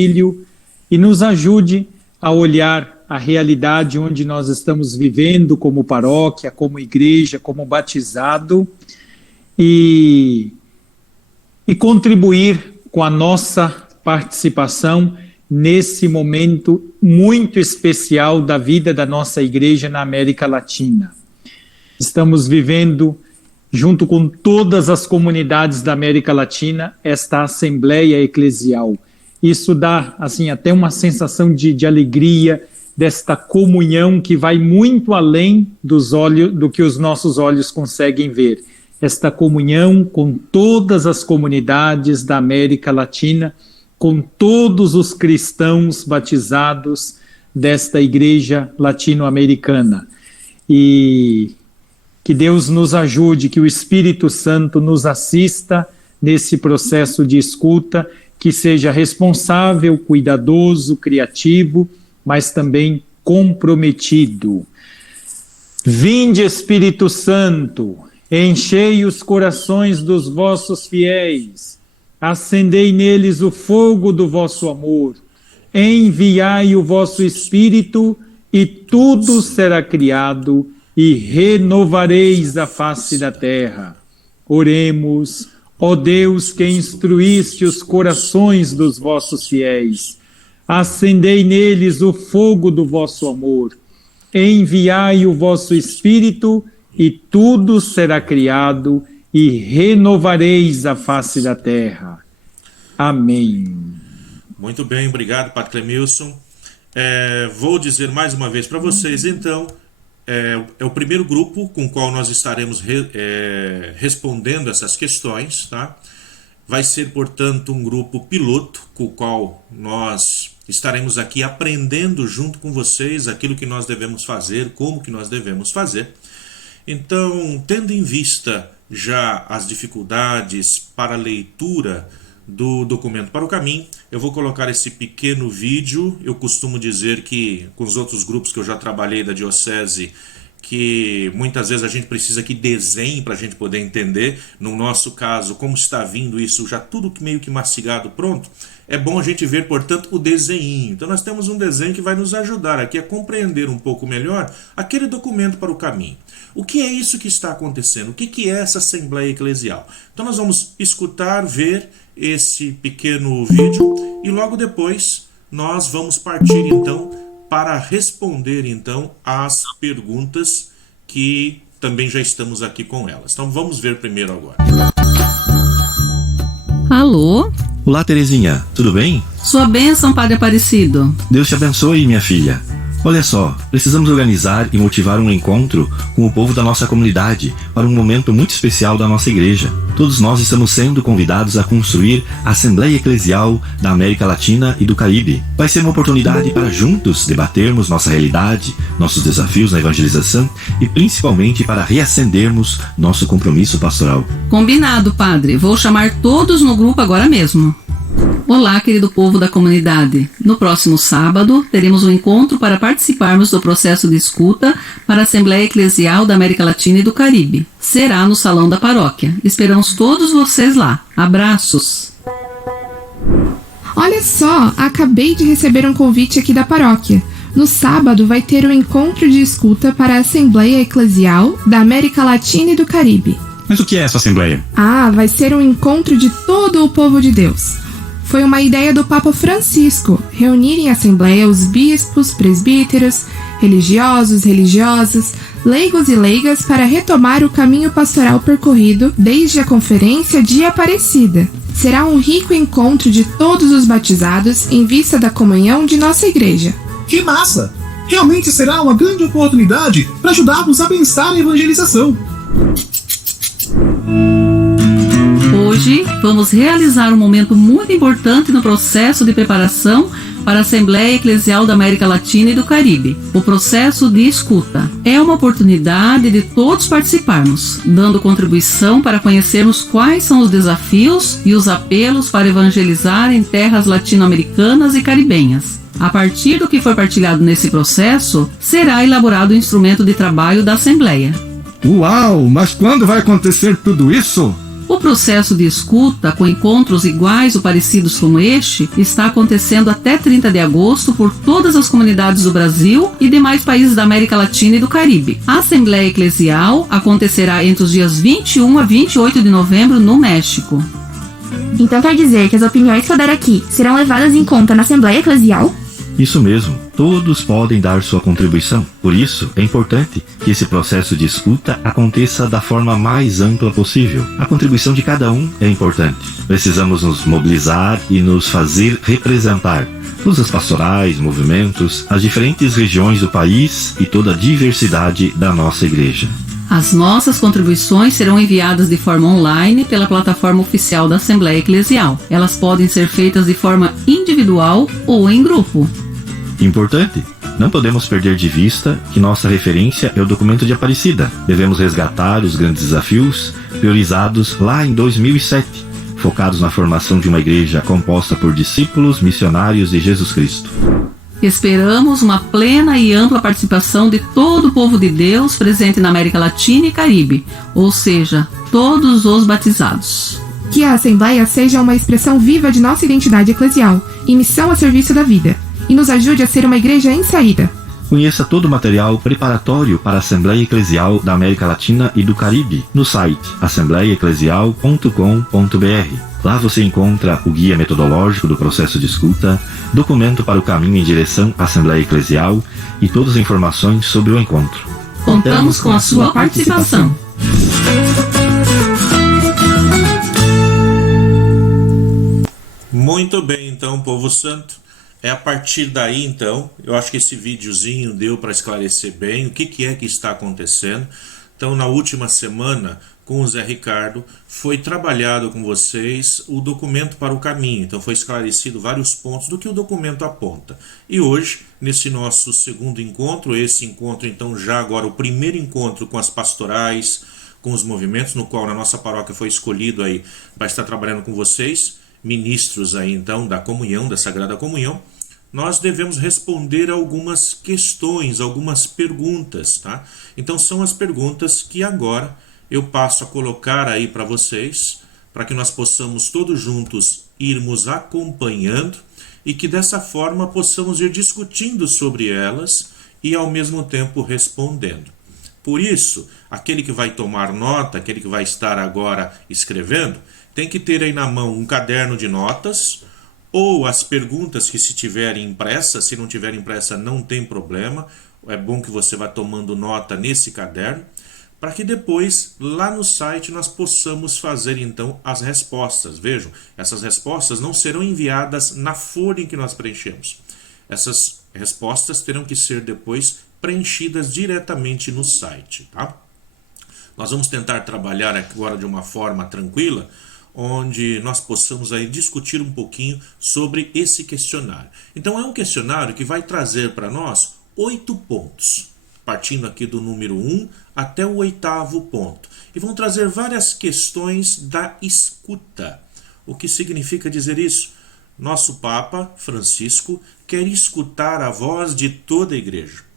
Filho e nos ajude a olhar a realidade onde nós estamos vivendo como paróquia, como igreja, como batizado e contribuir com a nossa participação nesse momento muito especial da vida da nossa igreja na América Latina. Estamos vivendo, junto com todas as comunidades da América Latina, esta Assembleia Eclesial. Isso dá, assim, até uma sensação de alegria, desta comunhão que vai muito além do que os nossos olhos conseguem ver. Esta comunhão com todas as comunidades da América Latina, com todos os cristãos batizados desta igreja latino-americana. E que Deus nos ajude, que o Espírito Santo nos assista nesse processo de escuta, que seja responsável, cuidadoso, criativo, mas também comprometido. Vinde, Espírito Santo, enchei os corações dos vossos fiéis, acendei neles o fogo do vosso amor, enviai o vosso Espírito e tudo será criado e renovareis a face da terra. Oremos, ó Deus que instruíste os corações dos vossos fiéis, acendei neles o fogo do vosso amor, enviai o vosso Espírito e tudo será criado e renovareis a face da terra. Amém. Muito bem, obrigado, Padre Clemilson. Vou dizer mais uma vez para vocês, então, é o primeiro grupo com o qual nós estaremos respondendo essas questões, tá? Vai ser, portanto, um grupo piloto com o qual nós estaremos aqui aprendendo junto com vocês aquilo que nós devemos fazer, como que nós devemos fazer. Então, tendo em vista já as dificuldades para a leitura do documento para o caminho, eu vou colocar esse pequeno vídeo. Eu costumo dizer que, com os outros grupos que eu já trabalhei da Diocese, que muitas vezes a gente precisa que desenhe para a gente poder entender. No nosso caso, como está vindo isso já tudo meio que mastigado, pronto, é bom a gente ver, portanto, o desenho. Então nós temos um desenho que vai nos ajudar aqui a compreender um pouco melhor aquele documento para o caminho. O que é isso que está acontecendo? O que é essa Assembleia Eclesial? Então nós vamos escutar, ver esse pequeno vídeo e logo depois nós vamos partir então para responder então as perguntas que também já estamos aqui com elas. Então vamos ver primeiro agora. Alô? Olá, Terezinha, tudo bem? Sua bênção, Padre Aparecido. Deus te abençoe, minha filha. Olha só, precisamos organizar e motivar um encontro com o povo da nossa comunidade para um momento muito especial da nossa igreja. Todos nós estamos sendo convidados a construir a Assembleia Eclesial da América Latina e do Caribe. Vai ser uma oportunidade para juntos debatermos nossa realidade, nossos desafios na evangelização e principalmente para reacendermos nosso compromisso pastoral. Combinado, Padre. Vou chamar todos no grupo agora mesmo. Olá, querido povo da comunidade. No próximo sábado, teremos um encontro para participarmos do processo de escuta para a Assembleia Eclesial da América Latina e do Caribe. Será no Salão da Paróquia. Esperamos todos vocês lá. Abraços! Olha só, acabei de receber um convite aqui da paróquia. No sábado vai ter um encontro de escuta para a Assembleia Eclesial da América Latina e do Caribe. Mas o que é essa Assembleia? Vai ser um encontro de todo o povo de Deus. Foi uma ideia do Papa Francisco reunir em assembleia os bispos, presbíteros, religiosos, religiosas, leigos e leigas para retomar o caminho pastoral percorrido desde a Conferência de Aparecida. Será um rico encontro de todos os batizados em vista da comunhão de nossa igreja. Que massa! Realmente será uma grande oportunidade para ajudarmos a pensar na evangelização. Hoje vamos realizar um momento muito importante no processo de preparação para a Assembleia Eclesial da América Latina e do Caribe, o processo de escuta. É uma oportunidade de todos participarmos, dando contribuição para conhecermos quais são os desafios e os apelos para evangelizar em terras latino-americanas e caribenhas. A partir do que foi partilhado nesse processo, será elaborado o instrumento de trabalho da Assembleia. Uau! Mas quando vai acontecer tudo isso? O processo de escuta, com encontros iguais ou parecidos com este, está acontecendo até 30 de agosto por todas as comunidades do Brasil e demais países da América Latina e do Caribe. A Assembleia Eclesial acontecerá entre os dias 21 a 28 de novembro no México. Então quer dizer que as opiniões que eu der aqui serão levadas em conta na Assembleia Eclesial? Isso mesmo, todos podem dar sua contribuição. Por isso, é importante que esse processo de escuta aconteça da forma mais ampla possível. A contribuição de cada um é importante. Precisamos nos mobilizar e nos fazer representar. Todas as pastorais, movimentos, as diferentes regiões do país e toda a diversidade da nossa igreja. As nossas contribuições serão enviadas de forma online pela plataforma oficial da Assembleia Eclesial. Elas podem ser feitas de forma individual ou em grupo. Importante, não podemos perder de vista que nossa referência é o documento de Aparecida. Devemos resgatar os grandes desafios priorizados lá em 2007, focados na formação de uma igreja composta por discípulos missionários de Jesus Cristo. Esperamos uma plena e ampla participação de todo o povo de Deus presente na América Latina e Caribe, ou seja, todos os batizados. Que a Assembleia seja uma expressão viva de nossa identidade eclesial e missão a serviço da vida, e nos ajude a ser uma igreja em saída. Conheça todo o material preparatório para a Assembleia Eclesial da América Latina e do Caribe no site assembleiaeclesial.com.br. Lá você encontra o guia metodológico do processo de escuta, documento para o caminho em direção à Assembleia Eclesial e todas as informações sobre o encontro. Contamos com a sua participação. Muito bem, então, povo santo. É a partir daí, então, eu acho que esse videozinho deu para esclarecer bem o que é que está acontecendo. Então, na última semana, com o Zé Ricardo, foi trabalhado com vocês o documento para o caminho. Então, foi esclarecido vários pontos do que o documento aponta. E hoje, nesse nosso segundo encontro, esse encontro, então, já agora o primeiro encontro com as pastorais, com os movimentos, no qual na nossa paróquia foi escolhido aí para estar trabalhando com vocês, ministros aí então da comunhão, da Sagrada Comunhão, nós devemos responder algumas questões, algumas perguntas, tá? Então são as perguntas que agora eu passo a colocar aí para vocês, para que nós possamos todos juntos irmos acompanhando e que dessa forma possamos ir discutindo sobre elas e ao mesmo tempo respondendo. Por isso, aquele que vai tomar nota, aquele que vai estar agora escrevendo, tem que ter aí na mão um caderno de notas ou as perguntas que se tiverem impressa, se não tiver impressa não tem problema, é bom que você vá tomando nota nesse caderno, para que depois lá no site nós possamos fazer então as respostas. Vejam, essas respostas não serão enviadas na folha em que nós preenchemos. Essas respostas terão que ser depois preenchidas diretamente no site, tá? Nós vamos tentar trabalhar agora de uma forma tranquila, onde nós possamos aí discutir um pouquinho sobre esse questionário. Então é um questionário que vai trazer para nós 8 pontos, partindo aqui do número 1 até o 8º ponto. E vão trazer várias questões da escuta. O que significa dizer isso? Nosso Papa Francisco quer escutar a voz de toda a igreja.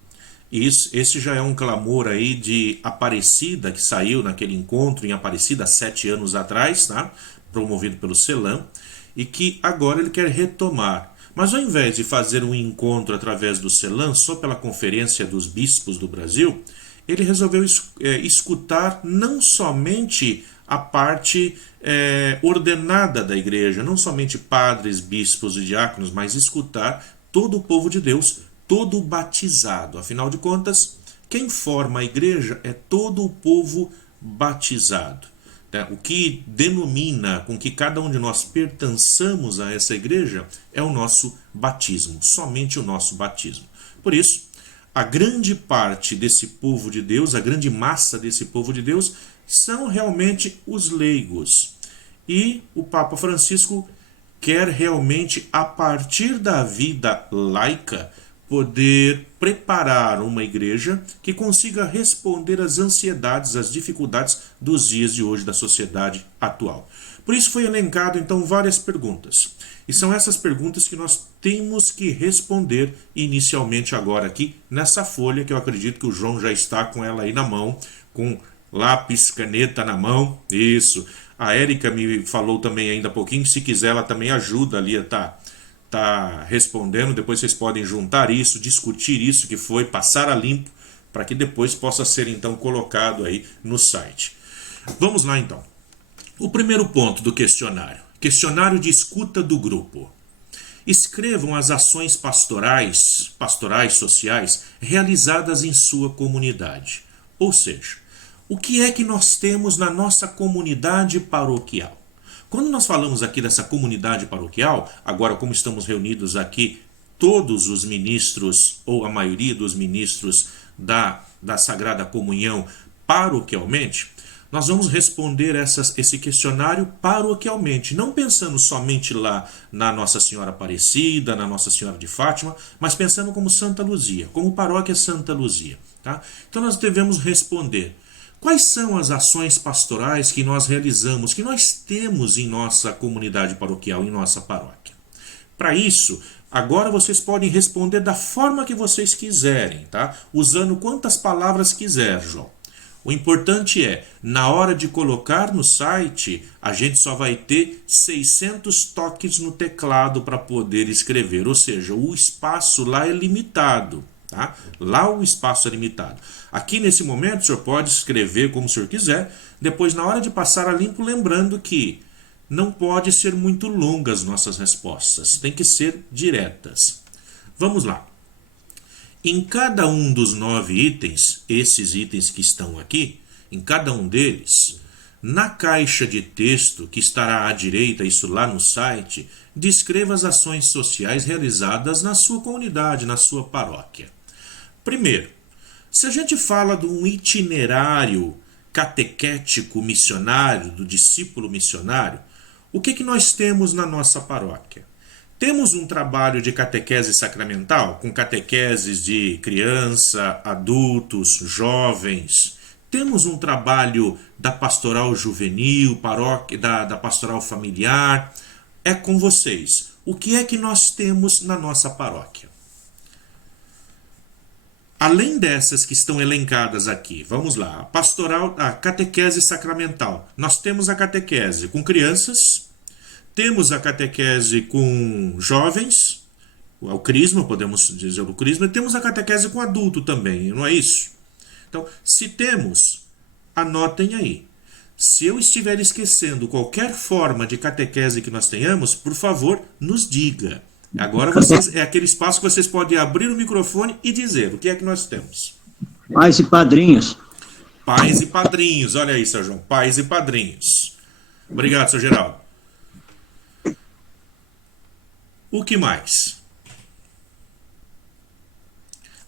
Esse já é um clamor aí de Aparecida, que saiu naquele encontro em Aparecida há 7 anos atrás, tá? Promovido pelo CELAM, e que agora ele quer retomar. Mas ao invés de fazer um encontro através do CELAM, só pela Conferência dos Bispos do Brasil, ele resolveu escutar não somente a parte ordenada da igreja, não somente padres, bispos e diáconos, mas escutar todo o povo de Deus, todo batizado. Afinal de contas, quem forma a igreja é todo o povo batizado. O que denomina com que cada um de nós pertençamos a essa igreja é o nosso batismo, somente o nosso batismo. Por isso, a grande parte desse povo de Deus, a grande massa desse povo de Deus, são realmente os leigos. E o Papa Francisco quer realmente, a partir da vida laica, poder preparar uma igreja que consiga responder às ansiedades, às dificuldades dos dias de hoje da sociedade atual. Por isso foi elencado então várias perguntas. E são essas perguntas que nós temos que responder inicialmente agora aqui nessa folha, que eu acredito que o João já está com ela aí na mão, com Lápis, caneta na mão, isso. A Érica me falou também ainda há pouquinho, se quiser ela também ajuda ali a tá respondendo, depois vocês podem juntar isso, discutir isso que foi, passar a limpo, para que depois possa ser então colocado aí no site. Vamos lá então. O primeiro ponto do questionário. Questionário de escuta do grupo. Escrevam as ações pastorais sociais realizadas em sua comunidade. Ou seja, o que é que nós temos na nossa comunidade paroquial? Quando nós falamos aqui dessa comunidade paroquial, agora como estamos reunidos aqui, todos os ministros, ou a maioria dos ministros da Sagrada Comunhão paroquialmente, nós vamos responder esse questionário paroquialmente, não pensando somente lá na Nossa Senhora Aparecida, na Nossa Senhora de Fátima, mas pensando como Santa Luzia, como paróquia Santa Luzia. Tá? Então nós devemos responder: quais são as ações pastorais que nós realizamos, que nós temos em nossa comunidade paroquial, em nossa paróquia? Para isso, agora vocês podem responder da forma que vocês quiserem, tá? Usando quantas palavras quiser, João. O importante é, na hora de colocar no site, a gente só vai ter 600 toques no teclado para poder escrever, ou seja, o espaço lá é limitado, tá? Lá o espaço é limitado. Aqui nesse momento o senhor pode escrever como o senhor quiser, depois na hora de passar a limpo, lembrando que não pode ser muito longas nossas respostas, tem que ser diretas. Vamos lá. Em cada um dos 9 itens, esses itens que estão aqui, em cada um deles, na caixa de texto que estará à direita, isso lá no site, descreva as ações sociais realizadas na sua comunidade, na sua paróquia. Primeiro, se a gente fala de um itinerário catequético missionário, do discípulo missionário, o que nós temos na nossa paróquia? Temos um trabalho de catequese sacramental, com catequeses de criança, adultos, jovens. Temos um trabalho da pastoral juvenil, da pastoral familiar. É com vocês. O que é que nós temos na nossa paróquia? Além dessas que estão elencadas aqui, vamos lá. A catequese sacramental. Nós temos a catequese com crianças. Temos a catequese com jovens, o crisma, podemos dizer o crisma, e temos a catequese com adulto também, não é isso? Então, se temos, anotem aí. Se eu estiver esquecendo qualquer forma de catequese que nós tenhamos, por favor, nos diga. Agora é aquele espaço que vocês podem abrir o microfone e dizer o que é que nós temos. Pais e padrinhos. Pais e padrinhos, olha aí, Sr. João, pais e padrinhos. Obrigado, Sr. Geraldo. O que mais?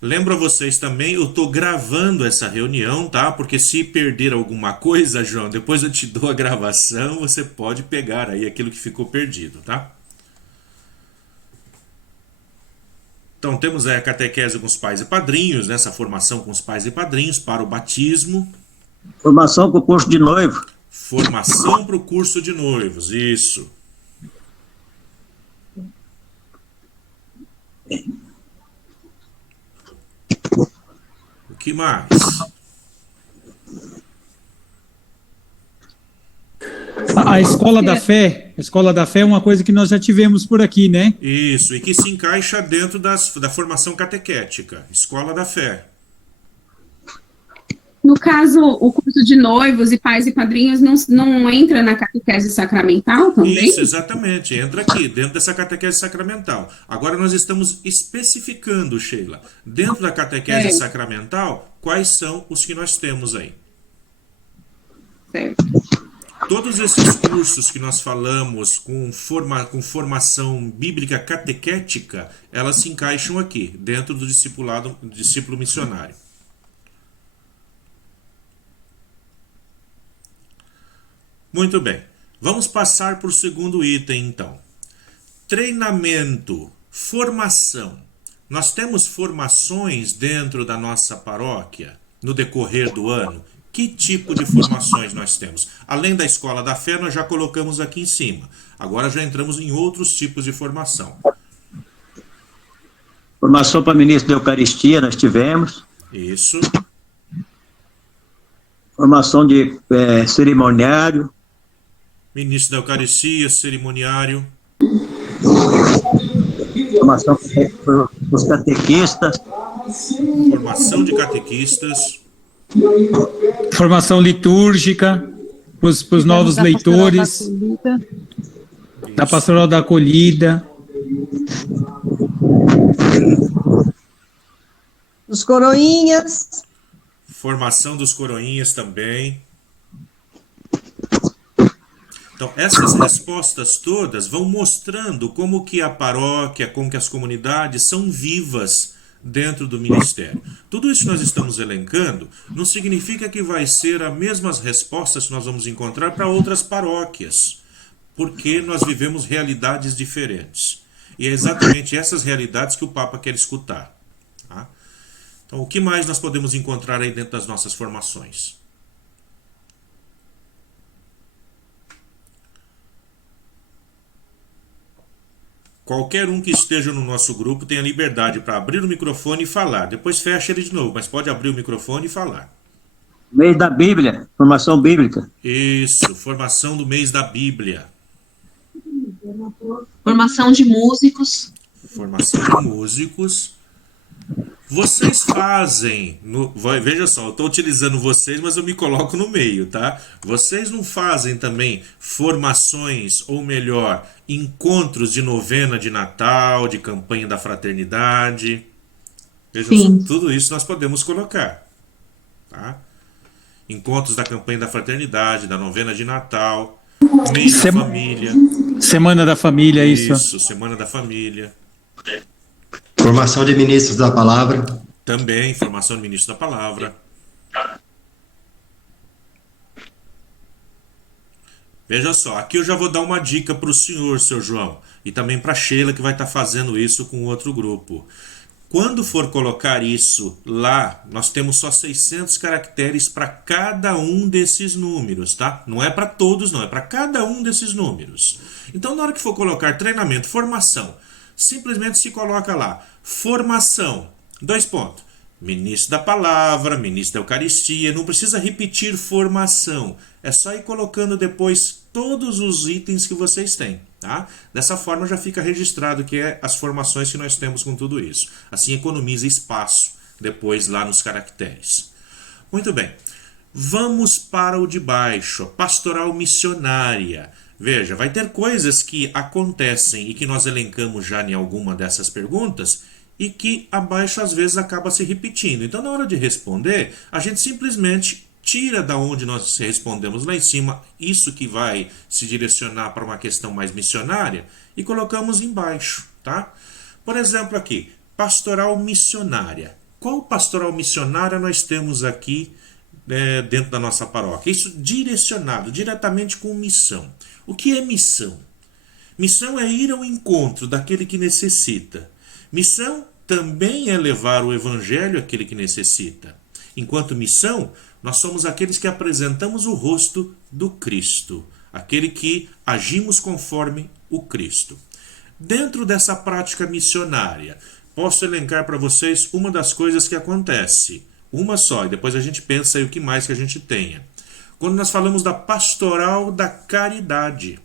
Lembro a vocês também, eu estou gravando essa reunião, tá? Porque se perder alguma coisa, João, depois eu te dou a gravação, você pode pegar aí aquilo que ficou perdido, tá? Então temos aí a catequese com os pais e padrinhos, essa formação com os pais e padrinhos para o batismo. Formação para o curso de noivo. Formação para o curso de noivos, isso. O que mais? A escola da fé. A escola da fé é uma coisa que nós já tivemos por aqui, né? Isso, e que se encaixa dentro da formação catequética. Escola da fé. No caso, o curso de noivos e pais e padrinhos não entra na catequese sacramental também? Isso, exatamente. Entra aqui, dentro dessa catequese sacramental. Agora nós estamos especificando, Sheila, dentro da catequese sacramental, quais são os que nós temos aí. Certo. Todos esses cursos que nós falamos com formação bíblica catequética, elas se encaixam aqui, dentro do discípulo missionário. Muito bem. Vamos passar para o segundo item, então. Treinamento, formação. Nós temos formações dentro da nossa paróquia no decorrer do ano. Que tipo de formações nós temos? Além da escola da fé, nós já colocamos aqui em cima. Agora já entramos em outros tipos de formação. Formação para ministro da Eucaristia nós tivemos. Isso. Formação de cerimoniário. Ministro da Eucaristia, cerimoniário. Formação dos catequistas. Formação de catequistas. Formação litúrgica para os novos leitores. Da Pastoral da Acolhida. Os coroinhas. Formação dos coroinhas também. Então, essas respostas todas vão mostrando como que a paróquia, como que as comunidades são vivas dentro do ministério. Tudo isso que nós estamos elencando não significa que vai ser as mesmas respostas que nós vamos encontrar para outras paróquias, porque nós vivemos realidades diferentes. E é exatamente essas realidades que o Papa quer escutar. Tá? Então, o que mais nós podemos encontrar aí dentro das nossas formações? Qualquer um que esteja no nosso grupo tem a liberdade para abrir o microfone e falar. Depois fecha ele de novo, mas pode abrir o microfone e falar. Mês da Bíblia, formação bíblica. Isso, formação do mês da Bíblia. Formação de músicos. Formação de músicos. Vocês fazem, veja só, eu estou utilizando vocês, mas eu me coloco no meio, tá? Vocês não fazem também formações, ou melhor, encontros de novena de Natal, de campanha da fraternidade? Veja só, tudo isso nós podemos colocar, tá? Encontros da campanha da fraternidade, da novena de Natal, mês da família. Semana da família, isso. Isso, semana da família. Formação de ministros da palavra. Também, formação de ministro da palavra. Veja só, aqui eu já vou dar uma dica para o senhor, seu João, e também para a Sheila, que vai estar fazendo isso com outro grupo. Quando for colocar isso lá, nós temos só 600 caracteres para cada um desses números, tá? Não é para todos, não, é para cada um desses números. Então, na hora que for colocar treinamento, formação, simplesmente se coloca lá, formação, 2 pontos, ministro da palavra, ministro da Eucaristia, não precisa repetir formação, é só ir colocando depois todos os itens que vocês têm, tá? Dessa forma já fica registrado que é as formações que nós temos com tudo isso, assim economiza espaço depois lá nos caracteres. Muito bem, vamos para o de baixo, a pastoral missionária. Veja, vai ter coisas que acontecem e que nós elencamos já em alguma dessas perguntas e que abaixo às vezes acaba se repetindo. Então, na hora de responder, a gente simplesmente tira da onde nós respondemos lá em cima isso que vai se direcionar para uma questão mais missionária e colocamos embaixo, tá? Por exemplo aqui, pastoral missionária. Qual pastoral missionária nós temos aqui dentro da nossa paróquia? Isso direcionado, diretamente com missão. O que é missão? Missão é ir ao encontro daquele que necessita. Missão também é levar o evangelho àquele que necessita. Enquanto missão, nós somos aqueles que apresentamos o rosto do Cristo, aquele que agimos conforme o Cristo. Dentro dessa prática missionária, posso elencar para vocês uma das coisas que acontece. Uma só, e depois a gente pensa aí o que mais que a gente tenha. Quando nós falamos da pastoral da caridade,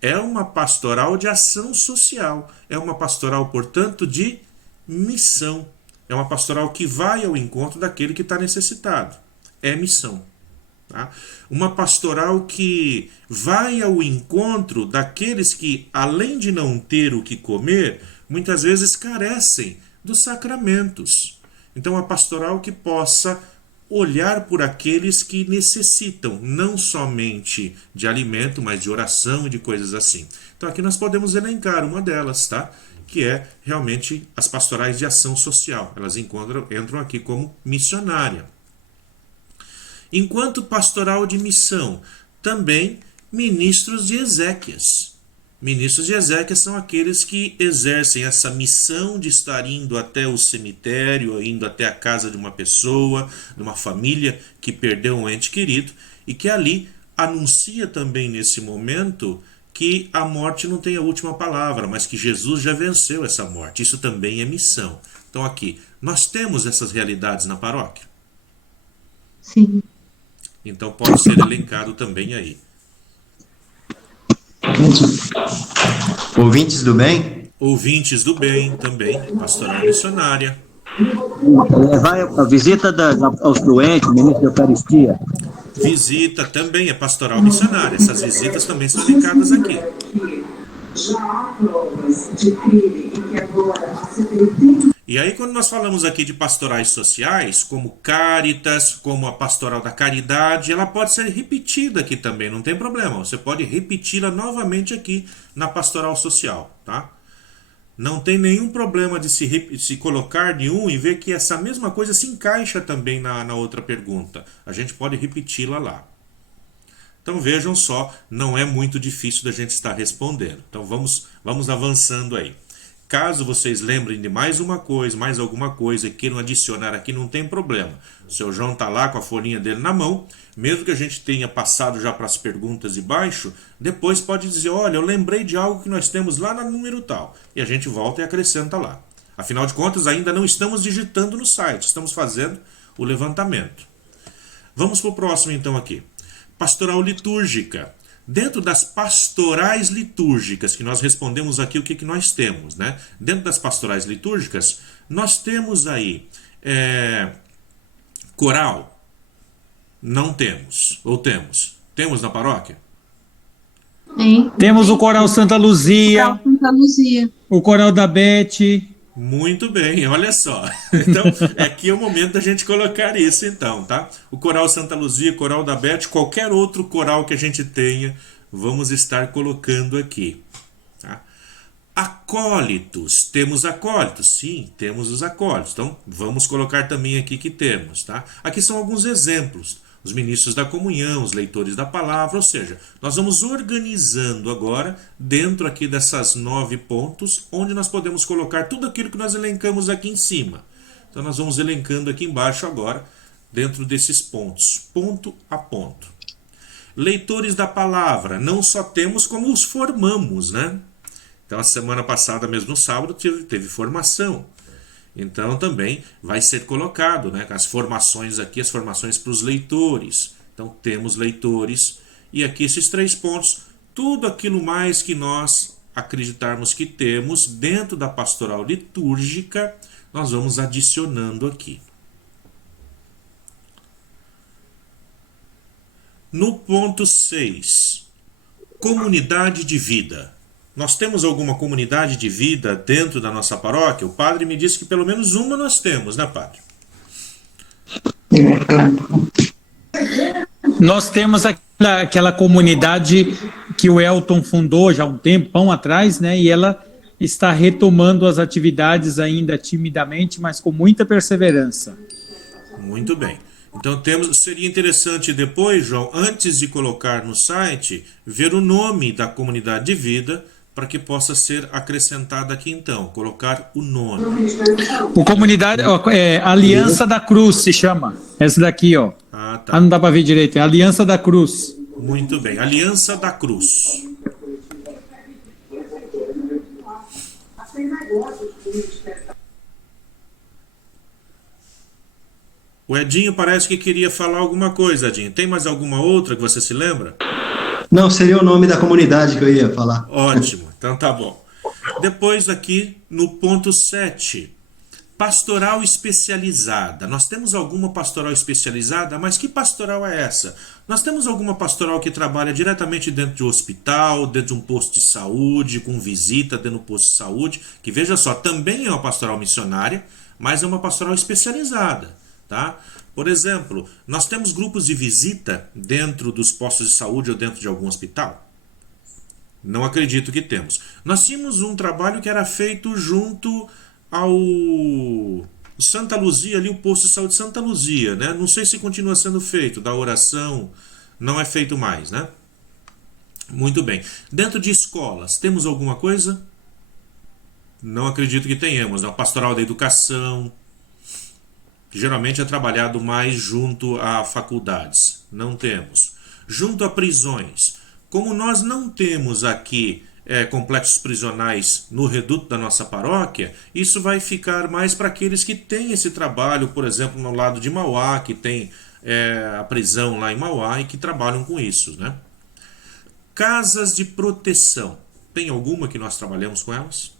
é uma pastoral de ação social, é uma pastoral, portanto, de missão. É uma pastoral que vai ao encontro daquele que está necessitado. É missão. Tá? Uma pastoral que vai ao encontro daqueles que, além de não ter o que comer, muitas vezes carecem dos sacramentos. Então, a pastoral que possa olhar por aqueles que necessitam, não somente de alimento, mas de oração e de coisas assim. Então, aqui nós podemos elencar uma delas, tá? Que é realmente as pastorais de ação social. Elas entram aqui como missionária. Enquanto pastoral de missão, também ministros de exéquias. Ministros de exéquias são aqueles que exercem essa missão de estar indo até o cemitério, indo até a casa de uma pessoa, de uma família que perdeu um ente querido, e que ali anuncia também nesse momento que a morte não tem a última palavra, mas que Jesus já venceu essa morte. Isso também é missão. Então aqui, nós temos essas realidades na paróquia? Sim. Então pode ser elencado também aí. Ouvintes do bem? Ouvintes do bem também, pastoral missionária. Vai a visita aos doentes, ministro da Eucaristia. Visita também é pastoral missionária. Essas visitas também são elencadas aqui. E aí, quando nós falamos aqui de pastorais sociais, como Caritas, como a pastoral da caridade, ela pode ser repetida aqui também, não tem problema. Você pode repeti-la novamente aqui na pastoral social, tá? Não tem nenhum problema de se colocar de um e ver que essa mesma coisa se encaixa também na outra pergunta. A gente pode repeti-la lá. Então vejam só, não é muito difícil da gente estar respondendo. Então vamos avançando aí. Caso vocês lembrem de mais uma coisa, mais alguma coisa e queiram adicionar aqui, não tem problema. O seu João está lá com a folhinha dele na mão, mesmo que a gente tenha passado já para as perguntas de baixo, depois pode dizer, olha, eu lembrei de algo que nós temos lá no número tal. E a gente volta e acrescenta lá. Afinal de contas, ainda não estamos digitando no site, estamos fazendo o levantamento. Vamos para o próximo então aqui. Pastoral litúrgica. Dentro das pastorais litúrgicas, que nós respondemos aqui o que nós temos, né? Dentro das pastorais litúrgicas, nós temos aí coral. Não temos. Ou temos? Temos na paróquia? Sim. Temos o Coral Santa Luzia. Coral Santa Luzia. O Coral da Beth. Muito bem, olha só. Então, aqui é o momento da gente colocar isso, então, tá? O Coral Santa Luzia, Coral da Beth, qualquer outro coral que a gente tenha, vamos estar colocando aqui. Tá? Acólitos, temos acólitos? Sim, temos os acólitos. Então, vamos colocar também aqui que temos, tá? Aqui são alguns exemplos. Os ministros da comunhão, os leitores da palavra, ou seja, nós vamos organizando agora, dentro aqui dessas 9 pontos, onde nós podemos colocar tudo aquilo que nós elencamos aqui em cima. Então nós vamos elencando aqui embaixo agora, dentro desses pontos, ponto a ponto. Leitores da palavra, não só temos como os formamos, né? Então a semana passada, mesmo no sábado, teve formação. Então também vai ser colocado, né, as formações aqui, as formações para os leitores. Então temos leitores e aqui esses 3 pontos, tudo aquilo mais que nós acreditarmos que temos dentro da pastoral litúrgica, nós vamos adicionando aqui. No ponto 6, comunidade de vida. Nós temos alguma comunidade de vida dentro da nossa paróquia? O padre me disse que pelo menos uma nós temos, né, padre? Nós temos aquela comunidade que o Elton fundou já há um tempão atrás, né? E ela está retomando as atividades ainda timidamente, mas com muita perseverança. Muito bem. Então seria interessante depois, João, antes de colocar no site, ver o nome da comunidade de vida, para que possa ser acrescentada aqui então, colocar o nome. O comunidade, Aliança da Cruz se chama, essa daqui, ó. Ah, tá. Não dá para ver direito, é Aliança da Cruz. Muito bem, Aliança da Cruz. O Edinho parece que queria falar alguma coisa, Edinho. Tem mais alguma outra que você se lembra? Não, seria o nome da comunidade que eu ia falar. Ótimo, então tá bom. Depois aqui no ponto 7, pastoral especializada. Nós temos alguma pastoral especializada, mas que pastoral é essa? Nós temos alguma pastoral que trabalha diretamente dentro de um hospital, dentro de um posto de saúde, com visita dentro do posto de saúde, que veja só, também é uma pastoral missionária, mas é uma pastoral especializada, tá? Por exemplo, nós temos grupos de visita dentro dos postos de saúde ou dentro de algum hospital? Não acredito que temos. Nós tínhamos um trabalho que era feito junto ao Santa Luzia, ali o posto de saúde Santa Luzia, né? Não sei se continua sendo feito, da oração, não é feito mais, né? Muito bem. Dentro de escolas, temos alguma coisa? Não acredito que tenhamos, né? Pastoral da educação, que geralmente é trabalhado mais junto a faculdades. Não temos. Junto a prisões. Como nós não temos aqui complexos prisionais no reduto da nossa paróquia, isso vai ficar mais para aqueles que têm esse trabalho, por exemplo, no lado de Mauá, que tem a prisão lá em Mauá e que trabalham com isso, né? Casas de proteção. Tem alguma que nós trabalhamos com elas?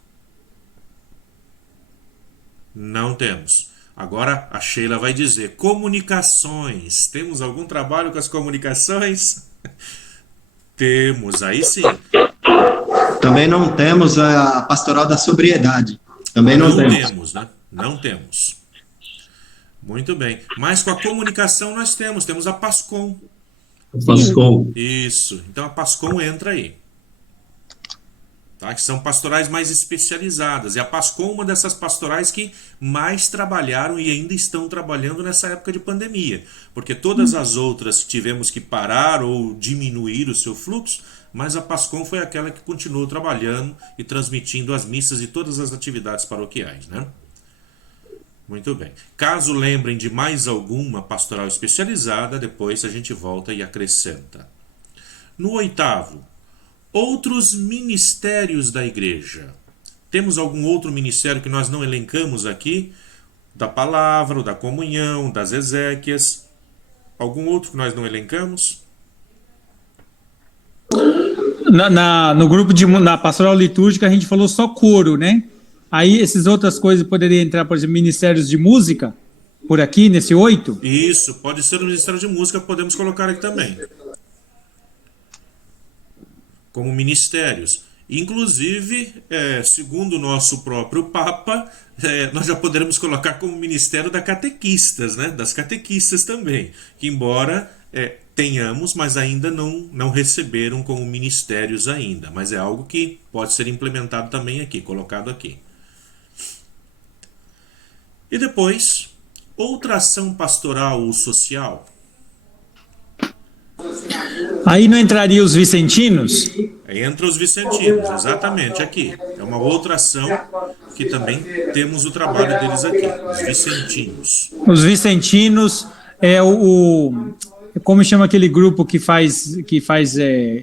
Não temos. Agora a Sheila vai dizer, comunicações. Temos algum trabalho com as comunicações? Temos, aí sim. Também não temos a pastoral da sobriedade. Também não temos, né? Não temos. Muito bem. Mas com a comunicação nós temos a PASCOM. PASCOM. Isso. Então a PASCOM entra aí. Tá? Que são pastorais mais especializadas. E a PASCOM é uma dessas pastorais que mais trabalharam e ainda estão trabalhando nessa época de pandemia. Porque todas as outras tivemos que parar ou diminuir o seu fluxo, mas a PASCOM foi aquela que continuou trabalhando e transmitindo as missas e todas as atividades paroquiais, né? Muito bem. Caso lembrem de mais alguma pastoral especializada, depois a gente volta e acrescenta. No 8º, outros ministérios da igreja. Temos algum outro ministério que nós não elencamos aqui? Da palavra, da comunhão, das exéquias. Algum outro que nós não elencamos? No grupo na pastoral litúrgica a gente falou só coro, né? Aí essas outras coisas poderiam entrar, por exemplo, ministérios de música, por aqui, nesse 8? Isso, pode ser o ministério de música, podemos colocar aqui também. Como ministérios. Inclusive, segundo o nosso próprio Papa, nós já poderemos colocar como ministério da catequistas, né? Das catequistas também, que embora tenhamos, mas ainda não receberam como ministérios ainda, mas é algo que pode ser implementado também aqui, colocado aqui. E depois, outra ação pastoral ou social. Aí não entraria os vicentinos? Entra os vicentinos, exatamente, aqui. É uma outra ação que também temos o trabalho deles aqui, os vicentinos. Os vicentinos como chama aquele grupo que faz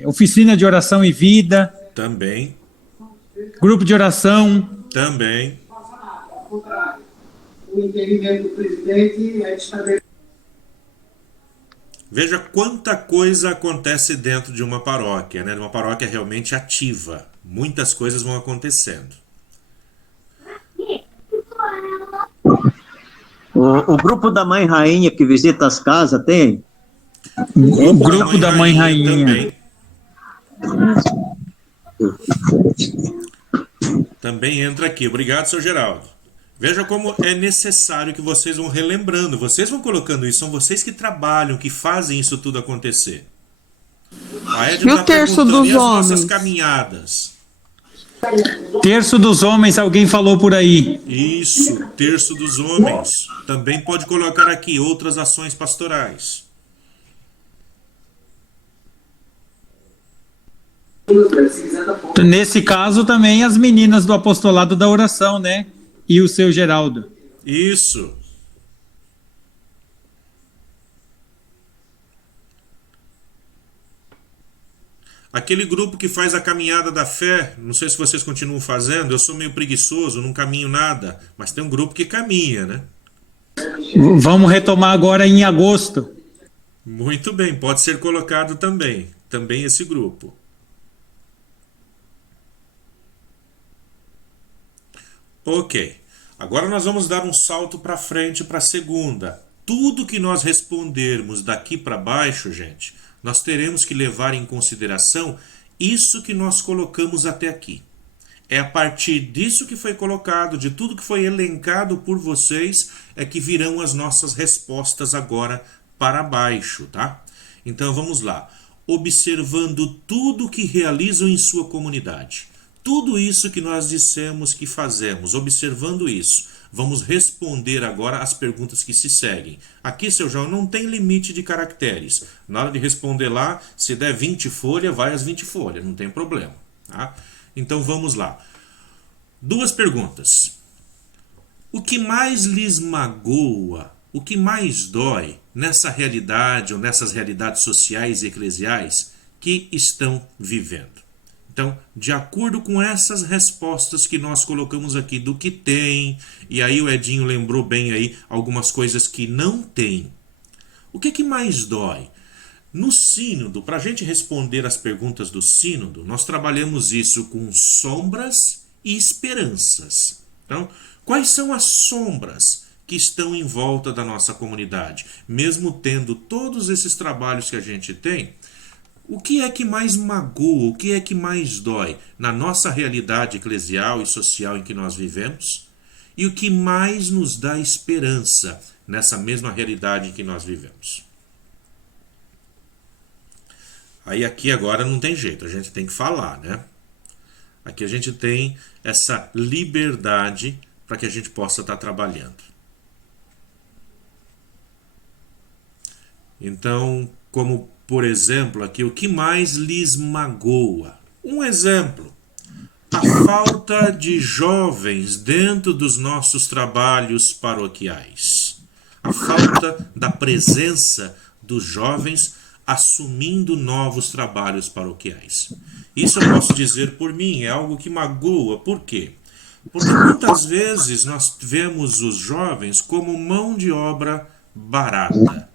oficina de oração e vida? Também. Grupo de oração? Também. O entendimento do presidente é estabelecido. Veja quanta coisa acontece dentro de uma paróquia, né? De uma paróquia realmente ativa. Muitas coisas vão acontecendo. O grupo da Mãe Rainha que visita as casas tem? O grupo da Mãe Rainha. Também entra aqui. Obrigado, seu Geraldo. Veja como é necessário que vocês vão relembrando. Vocês vão colocando isso. São vocês que trabalham, que fazem isso tudo acontecer. A Edna e o terço dos homens? Nossas caminhadas. Terço dos homens, alguém falou por aí. Isso, terço dos homens. Também pode colocar aqui outras ações pastorais. Nesse caso também as meninas do apostolado da oração, né? E o seu Geraldo. Isso. Aquele grupo que faz a caminhada da fé, não sei se vocês continuam fazendo, eu sou meio preguiçoso, não caminho nada, mas tem um grupo que caminha, né? Vamos retomar agora em agosto. Muito bem, pode ser colocado também esse grupo. Ok, agora nós vamos dar um salto para frente para a segunda. Tudo que nós respondermos daqui para baixo, gente, nós teremos que levar em consideração isso que nós colocamos até aqui. É a partir disso que foi colocado, de tudo que foi elencado por vocês, é que virão as nossas respostas agora para baixo, tá? Então vamos lá. Observando tudo que realizam em sua comunidade. Tudo isso que nós dissemos que fazemos, observando isso, vamos responder agora as perguntas que se seguem. Aqui, seu João, não tem limite de caracteres. Na hora de responder lá, se der 20 folhas, vai às 20 folhas, não tem problema. Tá? Então vamos lá. 2 perguntas. O que mais lhes magoa, o que mais dói nessa realidade ou nessas realidades sociais e eclesiais que estão vivendo? Então, de acordo com essas respostas que nós colocamos aqui do que tem, e aí o Edinho lembrou bem aí algumas coisas que não tem. O que mais dói? No sínodo, para a gente responder as perguntas do sínodo, nós trabalhamos isso com sombras e esperanças. Então, quais são as sombras que estão em volta da nossa comunidade? Mesmo tendo todos esses trabalhos que a gente tem, o que é que mais magoa, o que é que mais dói na nossa realidade eclesial e social em que nós vivemos? E o que mais nos dá esperança nessa mesma realidade em que nós vivemos? Aí aqui agora não tem jeito, a gente tem que falar, né? Aqui a gente tem essa liberdade para que a gente possa estar trabalhando. Então, como por exemplo aqui, o que mais lhes magoa? Um exemplo, a falta de jovens dentro dos nossos trabalhos paroquiais. A falta da presença dos jovens assumindo novos trabalhos paroquiais. Isso eu posso dizer por mim, é algo que magoa. Por quê? Porque muitas vezes nós vemos os jovens como mão de obra barata.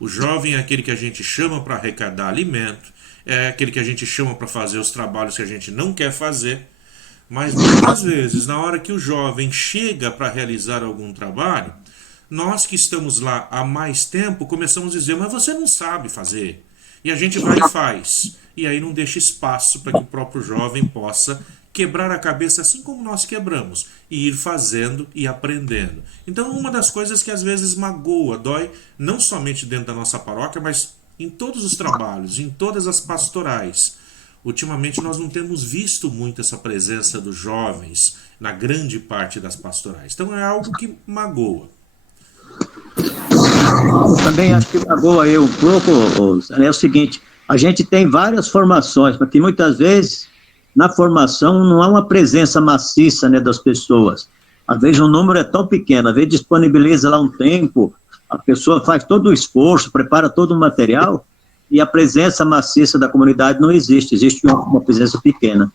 O jovem é aquele que a gente chama para arrecadar alimento, é aquele que a gente chama para fazer os trabalhos que a gente não quer fazer, mas muitas vezes, na hora que o jovem chega para realizar algum trabalho, nós que estamos lá há mais tempo começamos a dizer, mas você não sabe fazer. E a gente vai e faz. E aí não deixa espaço para que o próprio jovem possa quebrar a cabeça assim como nós quebramos. E ir fazendo e aprendendo. Então uma das coisas que às vezes magoa, dói, não somente dentro da nossa paróquia, mas em todos os trabalhos, em todas as pastorais. Ultimamente nós não temos visto muito essa presença dos jovens na grande parte das pastorais. Então é algo que magoa. Eu também acho que magoa eu um pouco, é o seguinte, a gente tem várias formações, porque muitas vezes na formação não há uma presença maciça, né, das pessoas. Às vezes o número é tão pequeno, às vezes disponibiliza lá um tempo, a pessoa faz todo o esforço, prepara todo o material, e a presença maciça da comunidade não existe, existe uma presença pequena.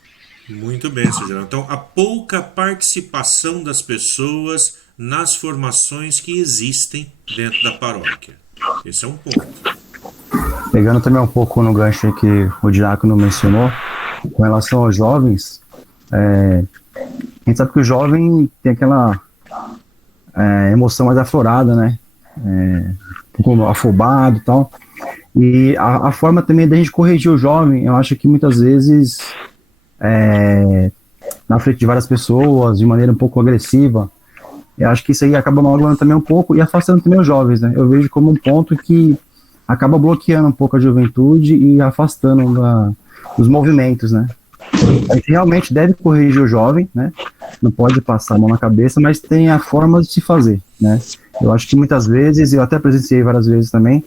Muito bem, Sr. Geraldo. Então, a pouca participação das pessoas nas formações que existem dentro da paróquia. Esse é um ponto. Pegando também um pouco no gancho que o diácono mencionou, com relação aos jovens, a gente sabe que o jovem tem aquela emoção mais aflorada, né? Um pouco afobado e tal. E a forma também da gente corrigir o jovem, eu acho que muitas vezes, na frente de várias pessoas, de maneira um pouco agressiva, eu acho que isso aí acaba magoando também um pouco e afastando também os jovens, né? Eu vejo como um ponto que acaba bloqueando um pouco a juventude e afastando os movimentos, né? A gente realmente deve corrigir o jovem, né? Não pode passar a mão na cabeça, mas tem a forma de se fazer, né? Eu acho que muitas vezes, eu até presenciei várias vezes também,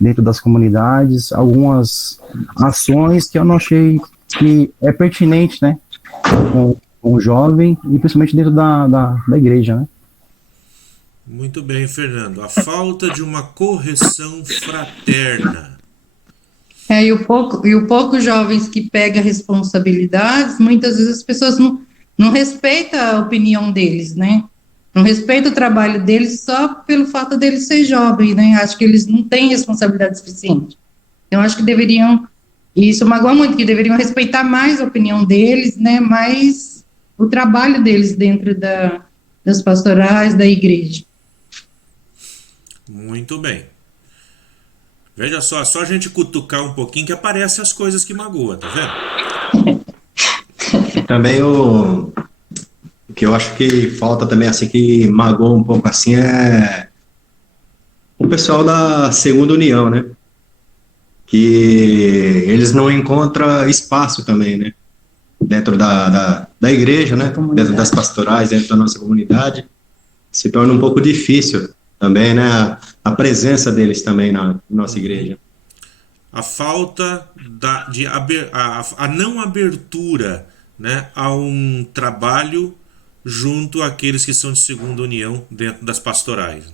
dentro das comunidades, algumas ações que eu não achei que é pertinente, né? Com o jovem e principalmente dentro da igreja, né? Muito bem, Fernando. A falta de uma correção fraterna. E o pouco jovens que pegam responsabilidades, muitas vezes as pessoas não respeitam a opinião deles, né? Não respeitam o trabalho deles só pelo fato deles ser jovens, né? Acho que eles não têm responsabilidade suficiente. Então, acho que deveriam, e isso magoa muito, que deveriam respeitar mais a opinião deles, né? Mais o trabalho deles dentro das pastorais, da igreja. Muito bem. Veja só, é só a gente cutucar um pouquinho que aparecem as coisas que magoam, tá vendo? Também o que eu acho que falta também, assim, que magoa um pouco assim, é o pessoal da Segunda União, né? Que eles não encontram espaço também, né? Dentro da igreja, né? Dentro das pastorais, dentro da nossa comunidade. Se torna um pouco difícil também, né? A presença deles também na nossa igreja. A falta a não abertura, né, a um trabalho junto àqueles que são de Segunda União dentro das pastorais.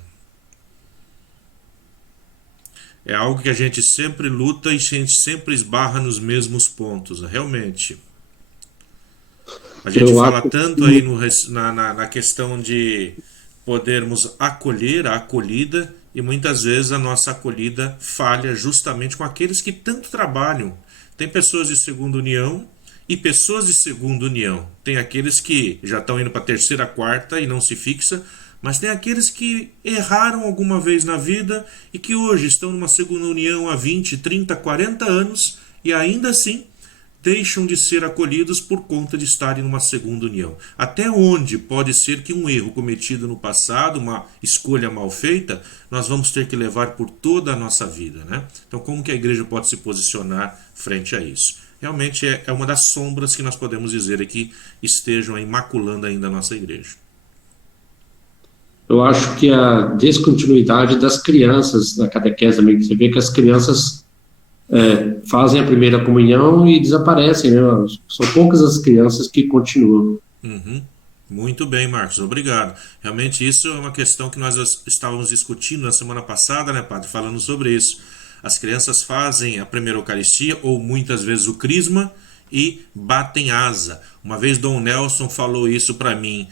É algo que a gente sempre luta e a gente sempre esbarra nos mesmos pontos, né? Realmente. A gente fala tanto aí na questão de podermos acolher, a acolhida, E muitas vezes a nossa acolhida falha justamente com aqueles que tanto trabalham. Tem pessoas de segunda união e pessoas de segunda união. Tem aqueles que já estão indo para a terceira, quarta e não se fixa, mas tem aqueles que erraram alguma vez na vida e que hoje estão numa segunda união há 20, 30, 40 anos e ainda assim deixam de ser acolhidos por conta de estarem numa segunda união. Até onde pode ser que um erro cometido no passado, uma escolha mal feita, nós vamos ter que levar por toda a nossa vida, né? Então, como que a igreja pode se posicionar frente a isso? Realmente é uma das sombras que nós podemos dizer que estejam aí maculando ainda a nossa igreja. Eu acho que a descontinuidade das crianças na catequese também, que você vê que as crianças fazem a primeira comunhão e desaparecem, né? São poucas as crianças que continuam. Uhum. Muito bem, Marcos, obrigado. Realmente isso é uma questão que nós estávamos discutindo na semana passada, né, padre, falando sobre isso. As crianças fazem a primeira Eucaristia ou muitas vezes o crisma e batem asa. Uma vez Dom Nelson falou isso para mim.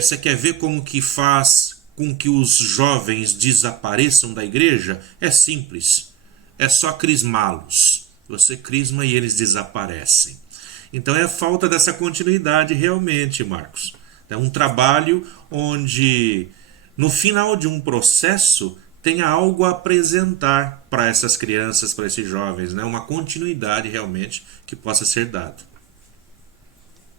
Você quer ver como que faz com que os jovens desapareçam da igreja? É simples. É só crismá-los. Você crisma e eles desaparecem. Então é a falta dessa continuidade realmente, Marcos. É um trabalho onde, no final de um processo, tenha algo a apresentar para essas crianças, para esses jovens, né? Uma continuidade realmente que possa ser dada.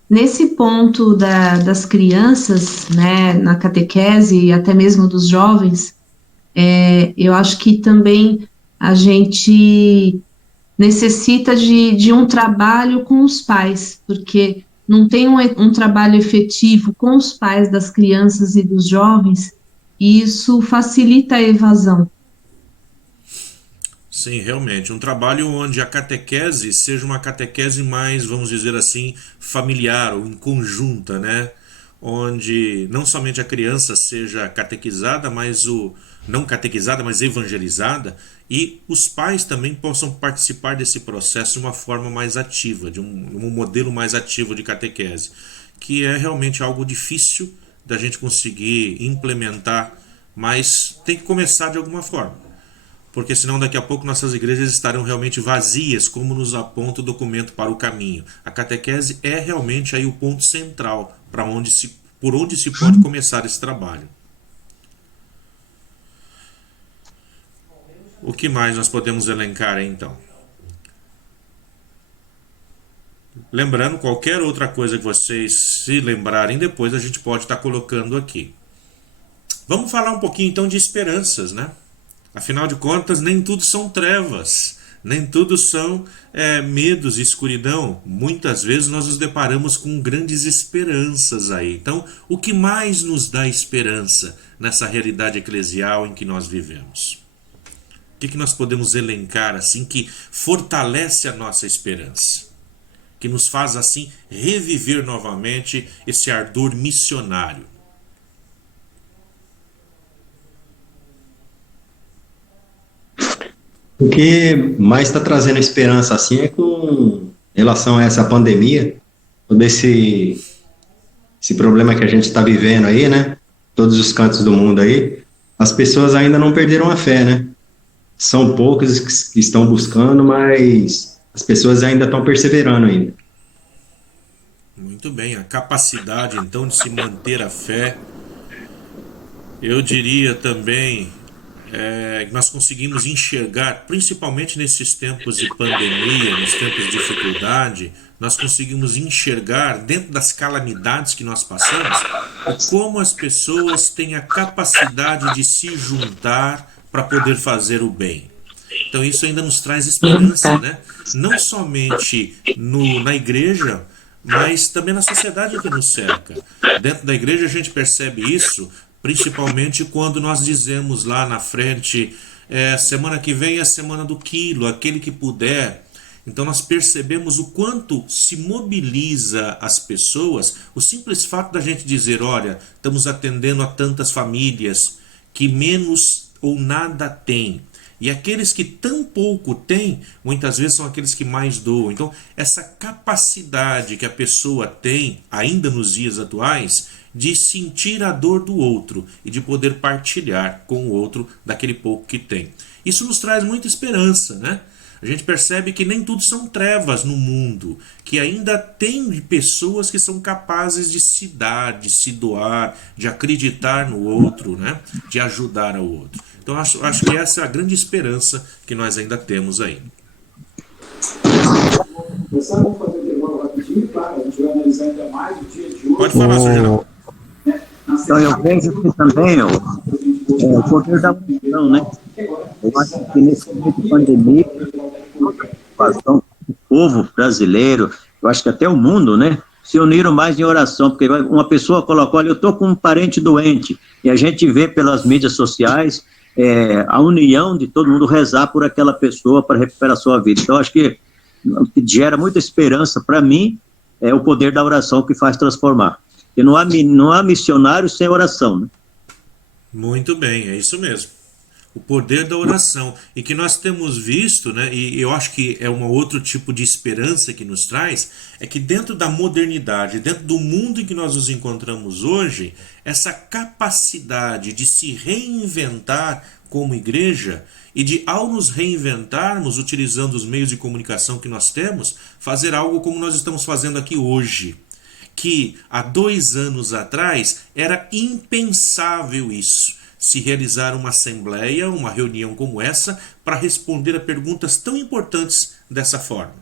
Nesse ponto das crianças, né, na catequese e até mesmo dos jovens, eu acho que também a gente necessita de um trabalho com os pais, porque não tem um trabalho efetivo com os pais das crianças e dos jovens, e isso facilita a evasão. Sim, realmente, um trabalho onde a catequese seja uma catequese mais, vamos dizer assim, familiar ou em conjunta, né? Onde não somente a criança seja catequizada, mas não catequizada, mas evangelizada, e os pais também possam participar desse processo de uma forma mais ativa, de um modelo mais ativo de catequese, que é realmente algo difícil da gente conseguir implementar, mas tem que começar de alguma forma. Porque senão daqui a pouco nossas igrejas estarão realmente vazias, como nos aponta o documento Para o Caminho. A catequese é realmente aí o ponto central por onde se pode começar esse trabalho. O que mais nós podemos elencar aí, então? Lembrando, qualquer outra coisa que vocês se lembrarem depois, a gente pode estar colocando aqui. Vamos falar um pouquinho então de esperanças, né? Afinal de contas, nem tudo são trevas, nem tudo são medos e escuridão. Muitas vezes nós nos deparamos com grandes esperanças aí. Então, o que mais nos dá esperança nessa realidade eclesial em que nós vivemos? O que nós podemos elencar assim que fortalece a nossa esperança? Que nos faz assim reviver novamente esse ardor missionário? O que mais está trazendo esperança assim é com relação a essa pandemia, todo esse problema que a gente está vivendo aí, né? Todos os cantos do mundo aí, as pessoas ainda não perderam a fé, né? São poucos que estão buscando, mas as pessoas ainda estão perseverando ainda. Muito bem, a capacidade então de se manter a fé, eu diria também nós conseguimos enxergar, principalmente nesses tempos de pandemia, nos tempos de dificuldade, nós conseguimos enxergar dentro das calamidades que nós passamos, como as pessoas têm a capacidade de se juntar para poder fazer o bem. Então isso ainda nos traz esperança, né? Não somente na igreja, mas também na sociedade que nos cerca. Dentro da igreja a gente percebe isso, principalmente quando nós dizemos lá na frente, semana que vem é a semana do quilo, aquele que puder. Então nós percebemos o quanto se mobiliza as pessoas, o simples fato da gente dizer, olha, estamos atendendo a tantas famílias que menos ou nada têm. E aqueles que tão pouco têm, muitas vezes são aqueles que mais doam. Então, essa capacidade que a pessoa tem, ainda nos dias atuais, de sentir a dor do outro e de poder partilhar com o outro daquele pouco que tem. Isso nos traz muita esperança, né? A gente percebe que nem tudo são trevas no mundo, que ainda tem pessoas que são capazes de se dar, de se doar, de acreditar no outro, né? De ajudar ao outro. Então acho que essa é a grande esperança que nós ainda temos aí. Vamos fazer um intervalo rapidinho, claro, a gente vai analisar ainda mais o dia de hoje. Pode falar, Sr. Geraldo. Então eu vejo que também o poder da oração, né? Eu acho que nesse momento de pandemia, o povo brasileiro, eu acho que até o mundo, né? Se uniram mais em oração, porque uma pessoa colocou ali, eu estou com um parente doente, e a gente vê pelas mídias sociais a união de todo mundo rezar por aquela pessoa para recuperar a sua vida. Então, acho que o que gera muita esperança para mim é o poder da oração que faz transformar. E não há missionário sem oração, né? Muito bem, é isso mesmo. O poder da oração. E que nós temos visto, né, e eu acho que é um outro tipo de esperança que nos traz, é que dentro da modernidade, dentro do mundo em que nós nos encontramos hoje, essa capacidade de se reinventar como igreja e de, ao nos reinventarmos, utilizando os meios de comunicação que nós temos, fazer algo como nós estamos fazendo aqui hoje. Que há 2 anos atrás era impensável isso, se realizar uma assembleia, uma reunião como essa, para responder a perguntas tão importantes dessa forma.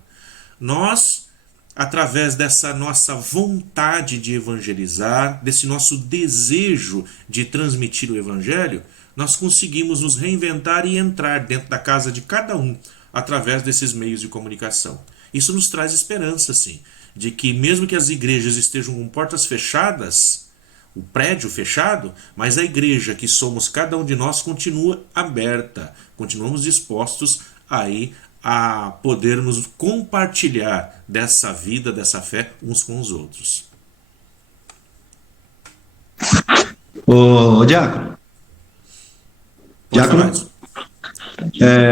Nós, através dessa nossa vontade de evangelizar, desse nosso desejo de transmitir o evangelho, nós conseguimos nos reinventar e entrar dentro da casa de cada um, através desses meios de comunicação. Isso nos traz esperança, sim, de que mesmo que as igrejas estejam com portas fechadas, o prédio fechado, mas a igreja que somos cada um de nós continua aberta, continuamos dispostos aí a podermos compartilhar dessa vida, dessa fé uns com os outros. Ô, Diácono. Diácono,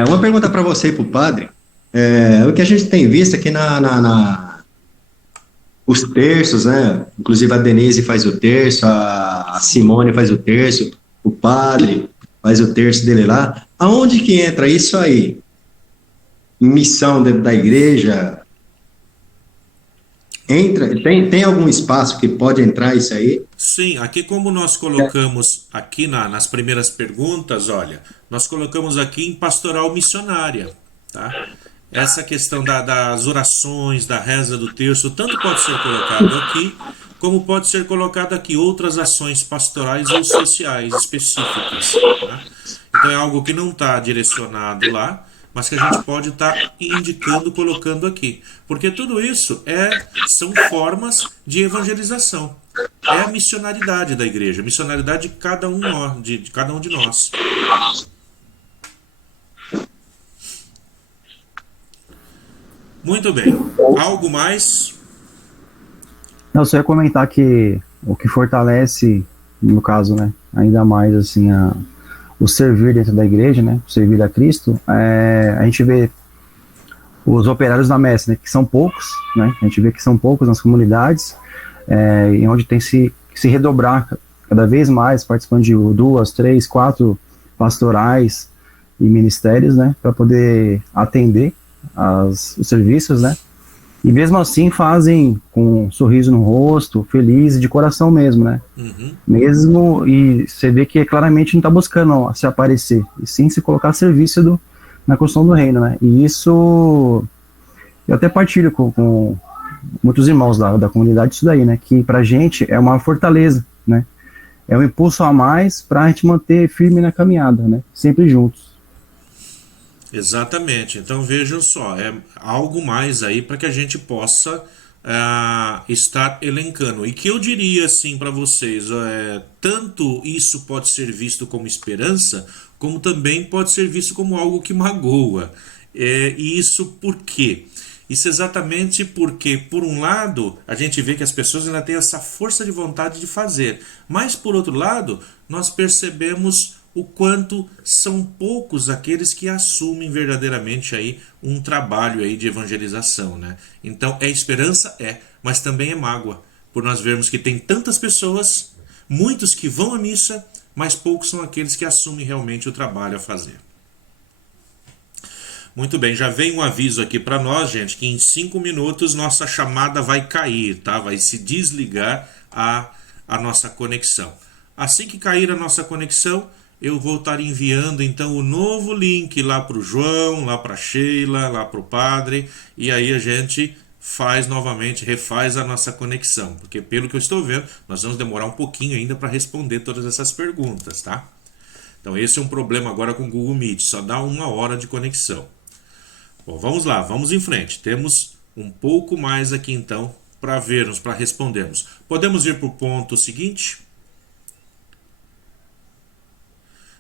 uma pergunta para você e para o padre. O que a gente tem visto aqui os terços, né? Inclusive a Denise faz o terço, a Simone faz o terço, o padre faz o terço dele lá. Aonde que entra isso aí? Missão dentro da igreja? Tem algum espaço que pode entrar isso aí? Sim, aqui como nós colocamos aqui nas primeiras perguntas, olha, nós colocamos aqui em pastoral missionária, tá? Essa questão das orações, da reza do terço, tanto pode ser colocado aqui, como pode ser colocado aqui outras ações pastorais ou sociais específicas. Tá? Então é algo que não está direcionado lá, mas que a gente pode estar indicando, colocando aqui. Porque tudo isso são formas de evangelização. É a missionaridade da igreja, a missionaridade de cada um de nós. Muito bem. Algo mais? Não, só ia comentar que o que fortalece, no caso, né, ainda mais assim, o servir dentro da igreja, né, o servir a Cristo, a gente vê os operários da messe, né, que são poucos, né, a gente vê que são poucos nas comunidades, e onde tem que se redobrar cada vez mais, participando de 2, 3, 4 pastorais e ministérios, né, para poder atender os serviços, né, e mesmo assim fazem com um sorriso no rosto, feliz, de coração mesmo, né, mesmo, e você vê que claramente não está buscando se aparecer, e sim se colocar a serviço na construção do reino, né, e isso eu até partilho com muitos irmãos da comunidade isso daí, né, que pra gente é uma fortaleza, né, é um impulso a mais para a gente manter firme na caminhada, né, sempre juntos. Exatamente, então vejam só, é algo mais aí para que a gente possa estar elencando, e que eu diria assim para vocês, tanto isso pode ser visto como esperança, como também pode ser visto como algo que magoa, e isso por quê? Isso exatamente porque, por um lado, a gente vê que as pessoas ainda têm essa força de vontade de fazer, mas por outro lado, nós percebemos o quanto são poucos aqueles que assumem verdadeiramente aí um trabalho aí de evangelização, né? Então, é esperança? É, mas também é mágoa, por nós vermos que tem tantas pessoas, muitos que vão à missa, mas poucos são aqueles que assumem realmente o trabalho a fazer. Muito bem, já vem um aviso aqui para nós, gente, que em 5 minutos nossa chamada vai cair, tá? Vai se desligar a nossa conexão. Assim que cair a nossa conexão, eu vou estar enviando então o novo link lá para o João, lá para a Sheila, lá para o padre, e aí a gente faz novamente, refaz a nossa conexão, porque pelo que eu estou vendo, nós vamos demorar um pouquinho ainda para responder todas essas perguntas, tá? Então esse é um problema agora com o Google Meet, só dá 1 hora de conexão. Bom, vamos lá, vamos em frente. Temos um pouco mais aqui então para vermos, para respondermos. Podemos ir para o ponto seguinte?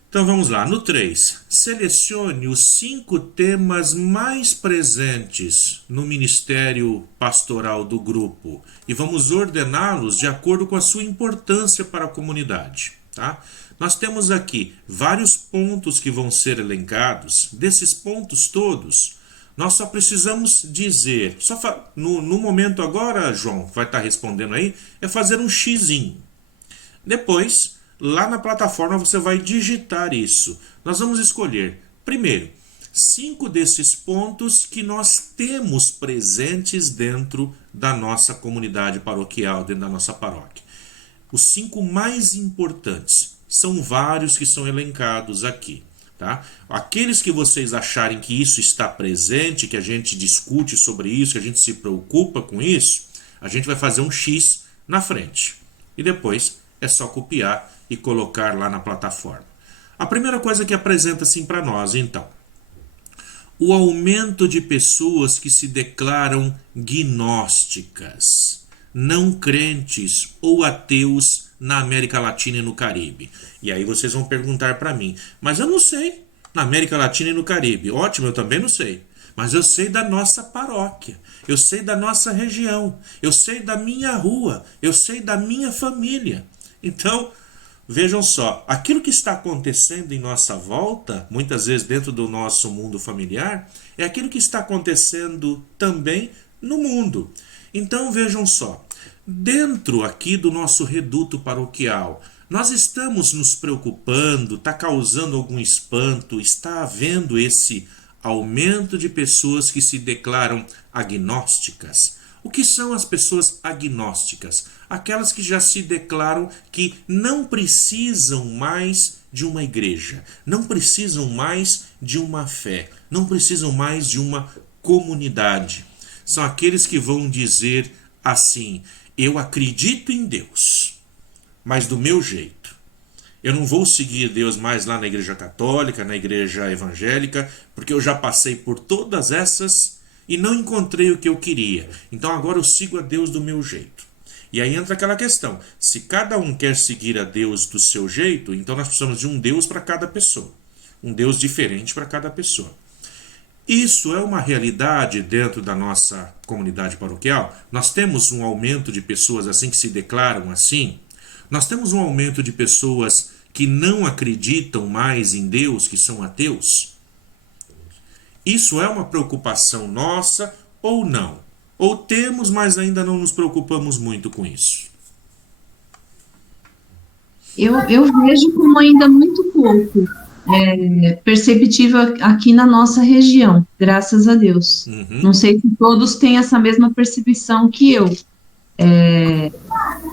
Então vamos lá, no 3. Selecione os 5 temas mais presentes no ministério pastoral do grupo e vamos ordená-los de acordo com a sua importância para a comunidade. Tá? Nós temos aqui vários pontos que vão ser elencados. Desses pontos todos, nós só precisamos dizer, no momento agora, João, vai estar respondendo aí, é fazer um xizinho. Depois, lá na plataforma você vai digitar isso. Nós vamos escolher, primeiro, 5 desses pontos que nós temos presentes dentro da nossa comunidade paroquial, dentro da nossa paróquia. Os 5 mais importantes. São vários que são elencados aqui. Tá? Aqueles que vocês acharem que isso está presente, que a gente discute sobre isso, que a gente se preocupa com isso, a gente vai fazer um X na frente. E depois é só copiar e colocar lá na plataforma. A primeira coisa que apresenta assim para nós, então, o aumento de pessoas que se declaram gnósticas, não crentes ou ateus na América Latina e no Caribe. E aí vocês vão perguntar para mim, mas eu não sei, na América Latina e no Caribe. Ótimo, eu também não sei. Mas eu sei da nossa paróquia, eu sei da nossa região, eu sei da minha rua, eu sei da minha família. Então, vejam só, aquilo que está acontecendo em nossa volta, muitas vezes dentro do nosso mundo familiar, é aquilo que está acontecendo também no mundo. Então, vejam só, dentro aqui do nosso reduto paroquial, nós estamos nos preocupando, está causando algum espanto, está havendo esse aumento de pessoas que se declaram agnósticas. O que são as pessoas agnósticas? Aquelas que já se declaram que não precisam mais de uma igreja, não precisam mais de uma fé, não precisam mais de uma comunidade. São aqueles que vão dizer assim: eu acredito em Deus, mas do meu jeito. Eu não vou seguir Deus mais lá na igreja católica, na igreja evangélica, porque eu já passei por todas essas e não encontrei o que eu queria. Então agora eu sigo a Deus do meu jeito. E aí entra aquela questão, se cada um quer seguir a Deus do seu jeito, então nós precisamos de um Deus para cada pessoa. Um Deus diferente para cada pessoa. Isso é uma realidade dentro da nossa comunidade paroquial? Nós temos um aumento de pessoas assim que se declaram assim? Nós temos um aumento de pessoas que não acreditam mais em Deus, que são ateus? Isso é uma preocupação nossa ou não? Ou temos, mas ainda não nos preocupamos muito com isso? Eu vejo como ainda muito pouco perceptível aqui na nossa região, graças a Deus. Não sei se todos têm essa mesma percepção que eu.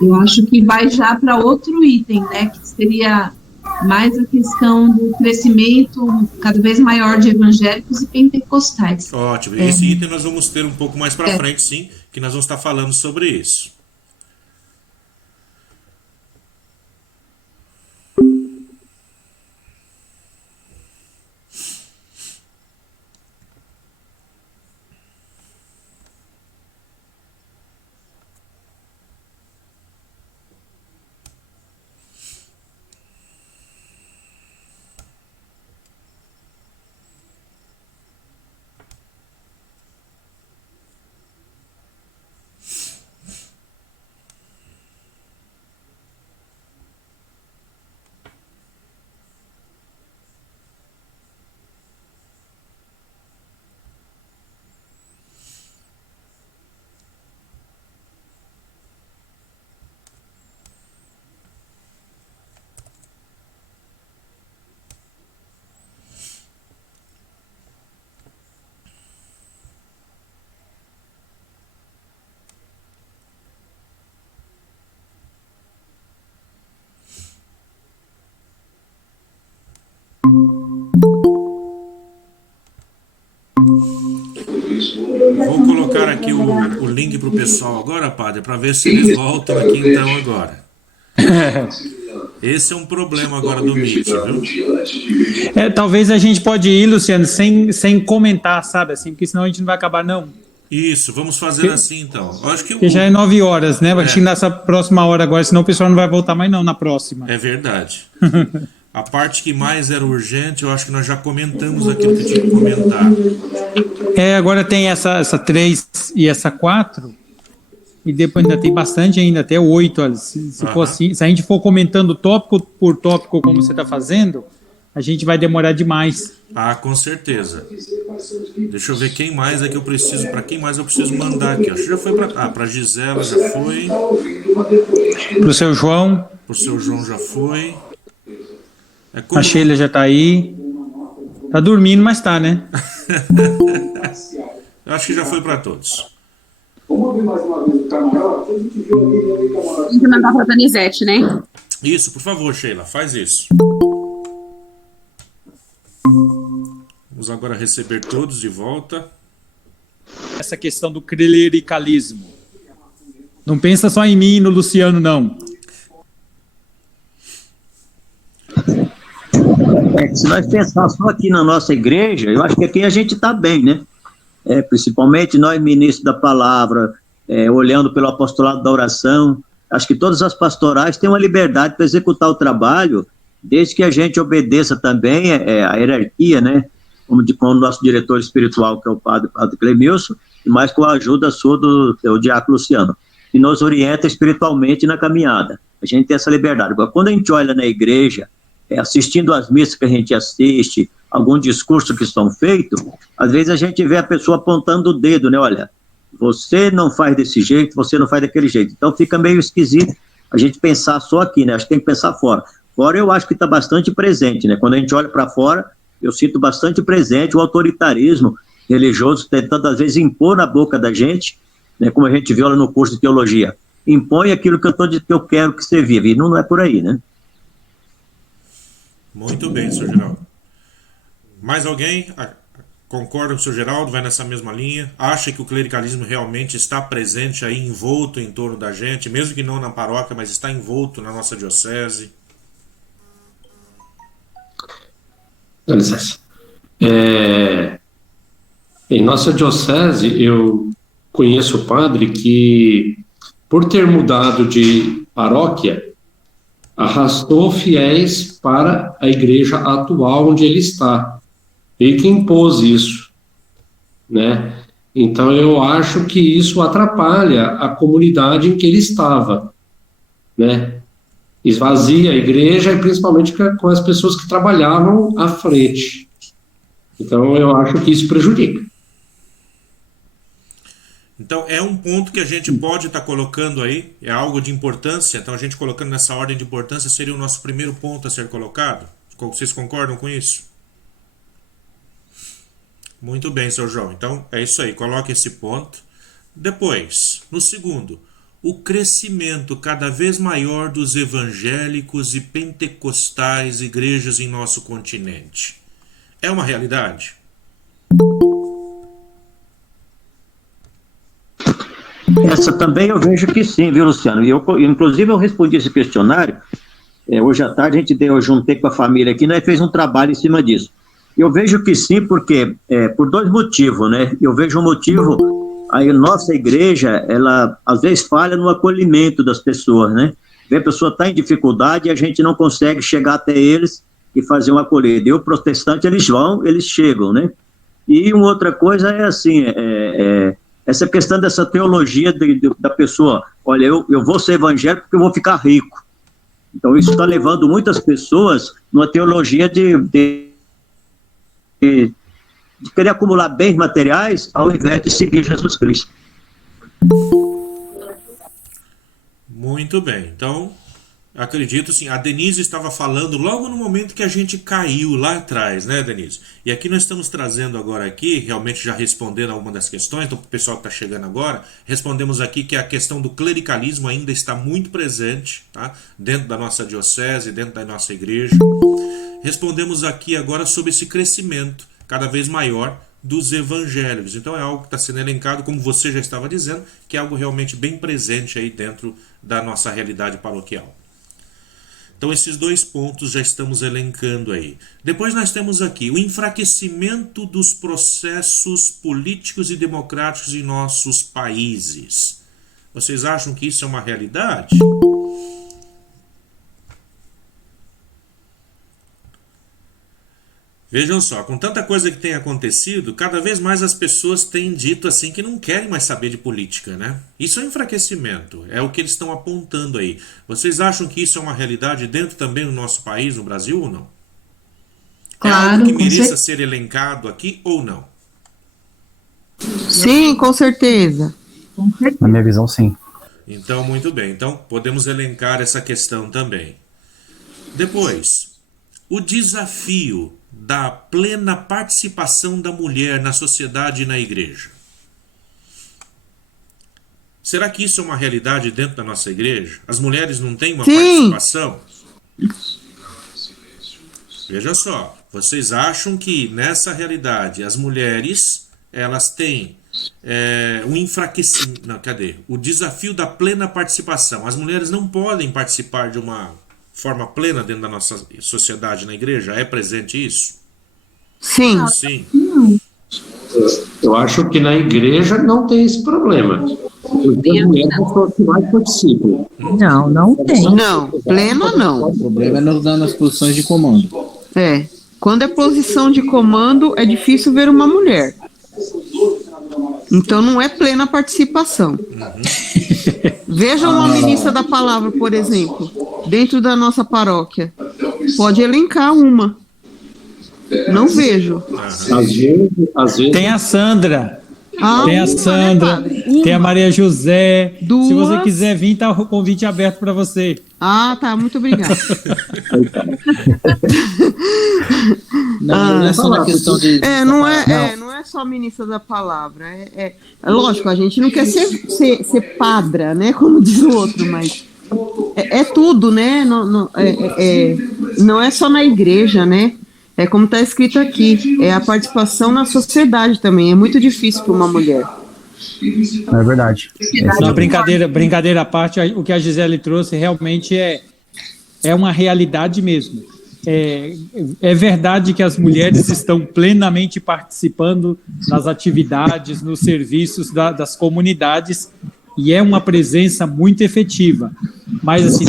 Eu acho que vai já para outro item, né, que seria mais a questão do crescimento cada vez maior de evangélicos e pentecostais. Ótimo, esse item nós vamos ter um pouco mais para frente, sim, que nós vamos estar falando sobre isso. Vou colocar aqui o link para o pessoal agora, padre, para ver se eles voltam aqui então agora. Esse é um problema agora do Meet, viu? Talvez a gente pode ir, Luciano, sem comentar, sabe, assim, porque senão a gente não vai acabar, não. Isso, vamos fazer assim então. Eu acho que Porque já é 9 horas, né? Acho que nessa próxima hora agora, senão o pessoal não vai voltar mais não na próxima. É verdade. A parte que mais era urgente, eu acho que nós já comentamos aquilo que tinha que comentar. Agora tem essa 3 e essa 4, e depois ainda tem bastante ainda, até 8. Olha, se for assim, se a gente for comentando tópico por tópico como você está fazendo, a gente vai demorar demais. Ah, com certeza. Deixa eu ver quem mais é que eu preciso, para quem mais eu preciso mandar aqui. Acho que já foi para Gisela, já foi. Pro seu João. Pro seu João já foi. A Sheila já tá aí. Tá dormindo, mas tá, né? Eu acho que já foi para todos. Vamos ver mais uma vez o camarote. A gente viu ali no camarote. Tem que mandar para a Danizete, né? Isso, por favor, Sheila, faz isso. Vamos agora receber todos de volta. Essa questão do clericalismo. Não pensa só em mim e no Luciano, não. Se nós pensarmos só aqui na nossa igreja, eu acho que aqui a gente está bem, né? Principalmente nós, ministros da palavra, olhando pelo apostolado da oração, acho que todas as pastorais têm uma liberdade para executar o trabalho, desde que a gente obedeça também a hierarquia, né? Como o nosso diretor espiritual, que é o padre Clemilson, e mais com a ajuda sua do diácono Luciano, que nos orienta espiritualmente na caminhada. A gente tem essa liberdade. Agora, quando a gente olha na igreja, assistindo às missas que a gente assiste, algum discurso que são feitos, às vezes a gente vê a pessoa apontando o dedo, né? Olha, você não faz desse jeito, você não faz daquele jeito. Então fica meio esquisito a gente pensar só aqui, né? Acho que tem que pensar fora. Fora eu acho que está bastante presente, né? Quando a gente olha para fora, eu sinto bastante presente o autoritarismo religioso tentando às vezes impor na boca da gente, né? Como a gente viu lá no curso de teologia. Impõe aquilo que eu quero que você viva. E não é por aí, né? Muito bem, Sr. Geraldo. Mais alguém concorda com o Sr. Geraldo? Vai nessa mesma linha? Acha que o clericalismo realmente está presente aí, envolto em torno da gente, mesmo que não na paróquia, mas está envolto na nossa diocese? Dá licença. Em nossa diocese, eu conheço o padre que, por ter mudado de paróquia, arrastou fiéis para a igreja atual onde ele está. Ele que impôs isso, né? Então eu acho que isso atrapalha a comunidade em que ele estava, né? Esvazia a igreja e principalmente com as pessoas que trabalhavam à frente. Então eu acho que isso prejudica. Então, é um ponto que a gente pode estar colocando aí, é algo de importância, então a gente colocando nessa ordem de importância seria o nosso primeiro ponto a ser colocado. Vocês concordam com isso? Muito bem, Sr. João. Então, é isso aí, coloque esse ponto. Depois, no segundo, o crescimento cada vez maior dos evangélicos e pentecostais igrejas em nosso continente. É uma realidade? Essa também eu vejo que sim, viu, Luciano? Inclusive, eu respondi esse questionário. Hoje à tarde eu juntei com a família aqui, né, e fez um trabalho em cima disso. Eu vejo que sim, porque por dois motivos, né? Eu vejo um motivo, a nossa igreja, ela às vezes falha no acolhimento das pessoas, né? A pessoa está em dificuldade e a gente não consegue chegar até eles e fazer uma acolhida. E o protestante, eles chegam, né? E uma outra coisa é assim, essa questão dessa teologia da pessoa, olha, eu vou ser evangélico porque eu vou ficar rico. Então isso está levando muitas pessoas numa teologia de querer acumular bens materiais ao invés de seguir Jesus Cristo. Muito bem, então acredito sim, a Denise estava falando logo no momento que a gente caiu lá atrás, né, Denise? E aqui nós estamos trazendo agora aqui, realmente já respondendo alguma das questões, então para o pessoal que está chegando agora, respondemos aqui que a questão do clericalismo ainda está muito presente, tá? Dentro da nossa diocese, dentro da nossa igreja. respondemos aqui agora sobre esse crescimento cada vez maior dos evangélicos. Então é algo que está sendo elencado, como você já estava dizendo, que é algo realmente bem presente aí dentro da nossa realidade paroquial. Então esses 2 pontos já estamos elencando aí. Depois nós temos aqui o enfraquecimento dos processos políticos e democráticos em nossos países. Vocês acham que isso é uma realidade? Vejam só, com tanta coisa que tem acontecido, cada vez mais as pessoas têm dito assim que não querem mais saber de política, né? Isso é um enfraquecimento, é o que eles estão apontando aí. Vocês acham que isso é uma realidade dentro também do nosso país, no Brasil, ou não? Claro, é algo que mereça ser elencado aqui ou não? Sim, com certeza. Na minha visão, sim. Então, muito bem. Então, podemos elencar essa questão também. Depois, o desafio da plena participação da mulher na sociedade e na igreja. Será que isso é uma realidade dentro da nossa igreja? As mulheres não têm uma participação? Veja só, vocês acham que nessa realidade as mulheres elas têm um enfraquecimento... Não, cadê? O desafio da plena participação. As mulheres não podem participar de uma forma plena dentro da nossa sociedade na igreja? É presente isso? Sim. Sim. Eu acho que na igreja não tem esse problema. As mulheres são as que mais participam. Não tem. Não, plena não. O problema é nas posições de comando. Quando é posição de comando, é difícil ver uma mulher. Então não é plena participação. Veja uma ministra da palavra, por exemplo, dentro da nossa paróquia. Pode elencar uma. Não vejo. Às vezes... Tem a Sandra. Tem a Sandra, tem a Maria José. Se você quiser vir, tá o convite aberto para você. Tá, muito obrigada. Não é só na questão de... Não é só ministra da palavra. Lógico, a gente não quer ser padra, né? Como diz o outro, mas é tudo, né? Não é só na igreja, né? É como está escrito aqui, é a participação na sociedade também. É muito difícil para uma mulher. É verdade. Não, brincadeira à parte, o que a Gisele trouxe realmente é uma realidade mesmo. É verdade que as mulheres estão plenamente participando das atividades, nos serviços das comunidades, e é uma presença muito efetiva. Mas, assim,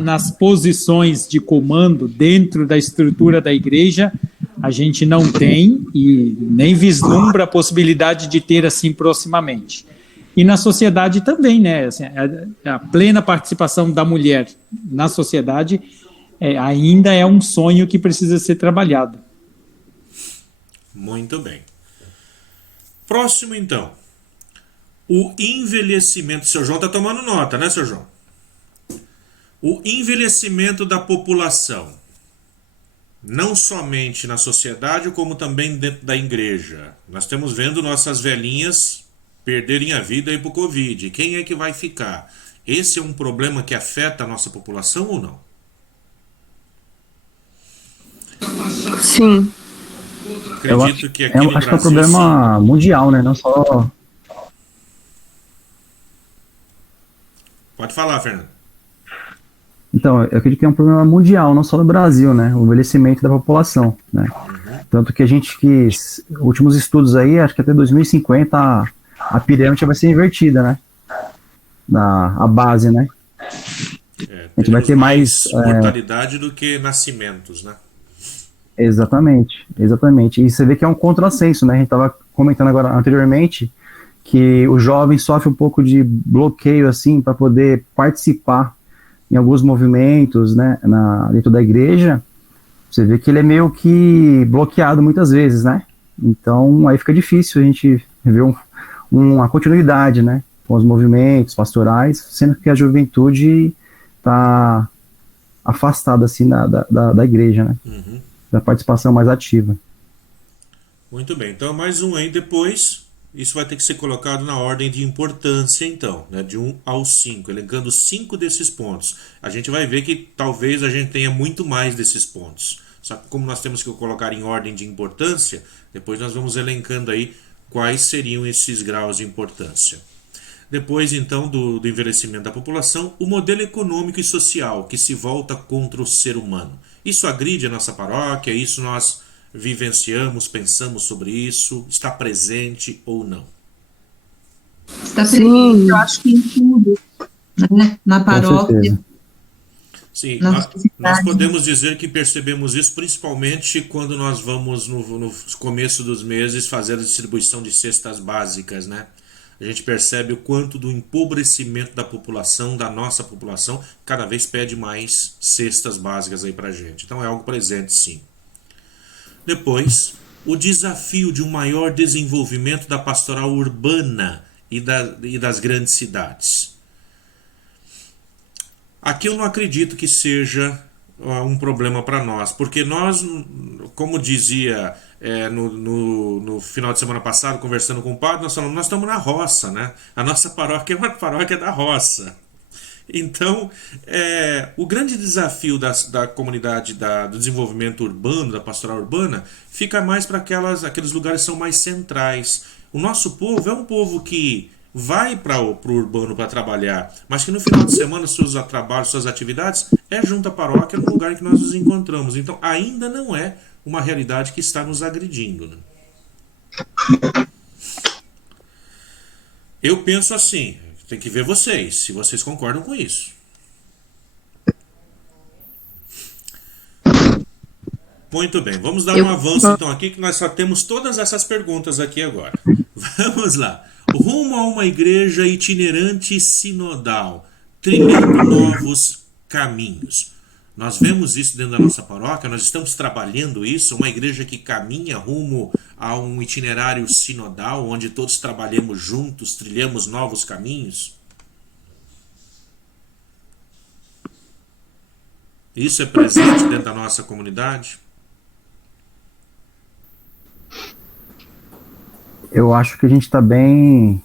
nas posições de comando dentro da estrutura da igreja, a gente não tem e nem vislumbra a possibilidade de ter assim proximamente. E na sociedade também, né? Assim, a plena participação da mulher na sociedade ainda é um sonho que precisa ser trabalhado. Muito bem. Próximo, então. O envelhecimento. O Sr. João está tomando nota, né, Sr. João? O envelhecimento da população. Não somente na sociedade, como também dentro da igreja. Nós estamos vendo nossas velhinhas perderem a vida aí para o Covid. Quem é que vai ficar? Esse é um problema que afeta a nossa população ou não? Sim. Acredito que aqui no acho Brasil, que é um problema mundial, né? Não só... Pode falar, Fernando. Então, eu acredito que é um problema mundial, não só no Brasil, né? O envelhecimento da população, né? Tanto que últimos estudos aí, acho que até 2050 a pirâmide vai ser invertida, né? A base, né? A gente vai ter mais mortalidade do que nascimentos, né? Exatamente. E você vê que é um contrassenso, né? A gente estava comentando agora anteriormente que o jovem sofre um pouco de bloqueio, assim, para poder participar em alguns movimentos, né, dentro da igreja. Você vê que ele é meio que bloqueado muitas vezes, né? Então, aí fica difícil a gente ver uma continuidade, né, com os movimentos pastorais, sendo que a juventude está afastada, assim, da igreja, né? Da participação mais ativa. Muito bem. Então, mais um aí depois... Isso vai ter que ser colocado na ordem de importância, então, né, de 1 ao 5, elencando 5 desses pontos. A gente vai ver que talvez a gente tenha muito mais desses pontos. Só que como nós temos que colocar em ordem de importância, depois nós vamos elencando aí quais seriam esses graus de importância. Depois, então, do envelhecimento da população, o modelo econômico e social que se volta contra o ser humano. Isso agride a nossa paróquia, isso nós vivenciamos, pensamos sobre isso, está presente ou não? Está presente, eu acho que em tudo, né? Na paróquia. Sim, nós podemos dizer que percebemos isso principalmente quando nós vamos no começo dos meses fazer a distribuição de cestas básicas, né? A gente percebe o quanto do empobrecimento da população, da nossa população, cada vez pede mais cestas básicas aí pra gente. Então é algo presente, sim. Depois, o desafio de um maior desenvolvimento da pastoral urbana e das grandes cidades. Aqui eu não acredito que seja um problema para nós, porque nós, como dizia no final de semana passado, conversando com o padre, nós falamos, nós estamos na roça, né? A nossa paróquia é uma paróquia da roça. Então, o grande desafio da comunidade do desenvolvimento urbano, da pastoral urbana, fica mais para aqueles lugares que são mais centrais. O nosso povo é um povo que vai para o urbano para trabalhar, mas que no final de semana seus trabalhos, suas atividades é junto à paróquia, no lugar em que nós nos encontramos. Então ainda não é uma realidade que está nos agredindo, né? Eu penso assim, tem que ver vocês, se vocês concordam com isso. Muito bem, vamos dar um avanço então aqui, que nós só temos todas essas perguntas aqui agora. Vamos lá. Rumo a uma igreja itinerante sinodal, trilhando novos caminhos. Nós vemos isso dentro da nossa paróquia, nós estamos trabalhando isso, uma igreja que caminha rumo a um itinerário sinodal, onde todos trabalhemos juntos, trilhamos novos caminhos. Isso é presente dentro da nossa comunidade? Eu acho que a gente está bem.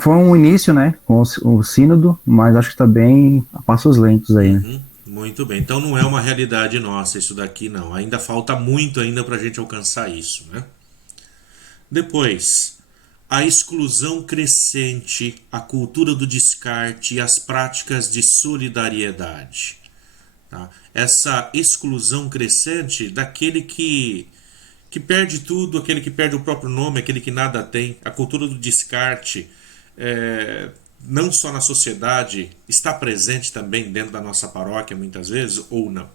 Foi um início, né, com o sínodo, mas acho que está bem a passos lentos aí, né? Muito bem, então não é uma realidade nossa isso daqui não, ainda falta muito ainda para a gente alcançar isso, né? Depois, a exclusão crescente, a cultura do descarte e as práticas de solidariedade. Tá? Essa exclusão crescente daquele que perde tudo, aquele que perde o próprio nome, aquele que nada tem, a cultura do descarte, não só na sociedade, está presente também dentro da nossa paróquia muitas vezes, ou não?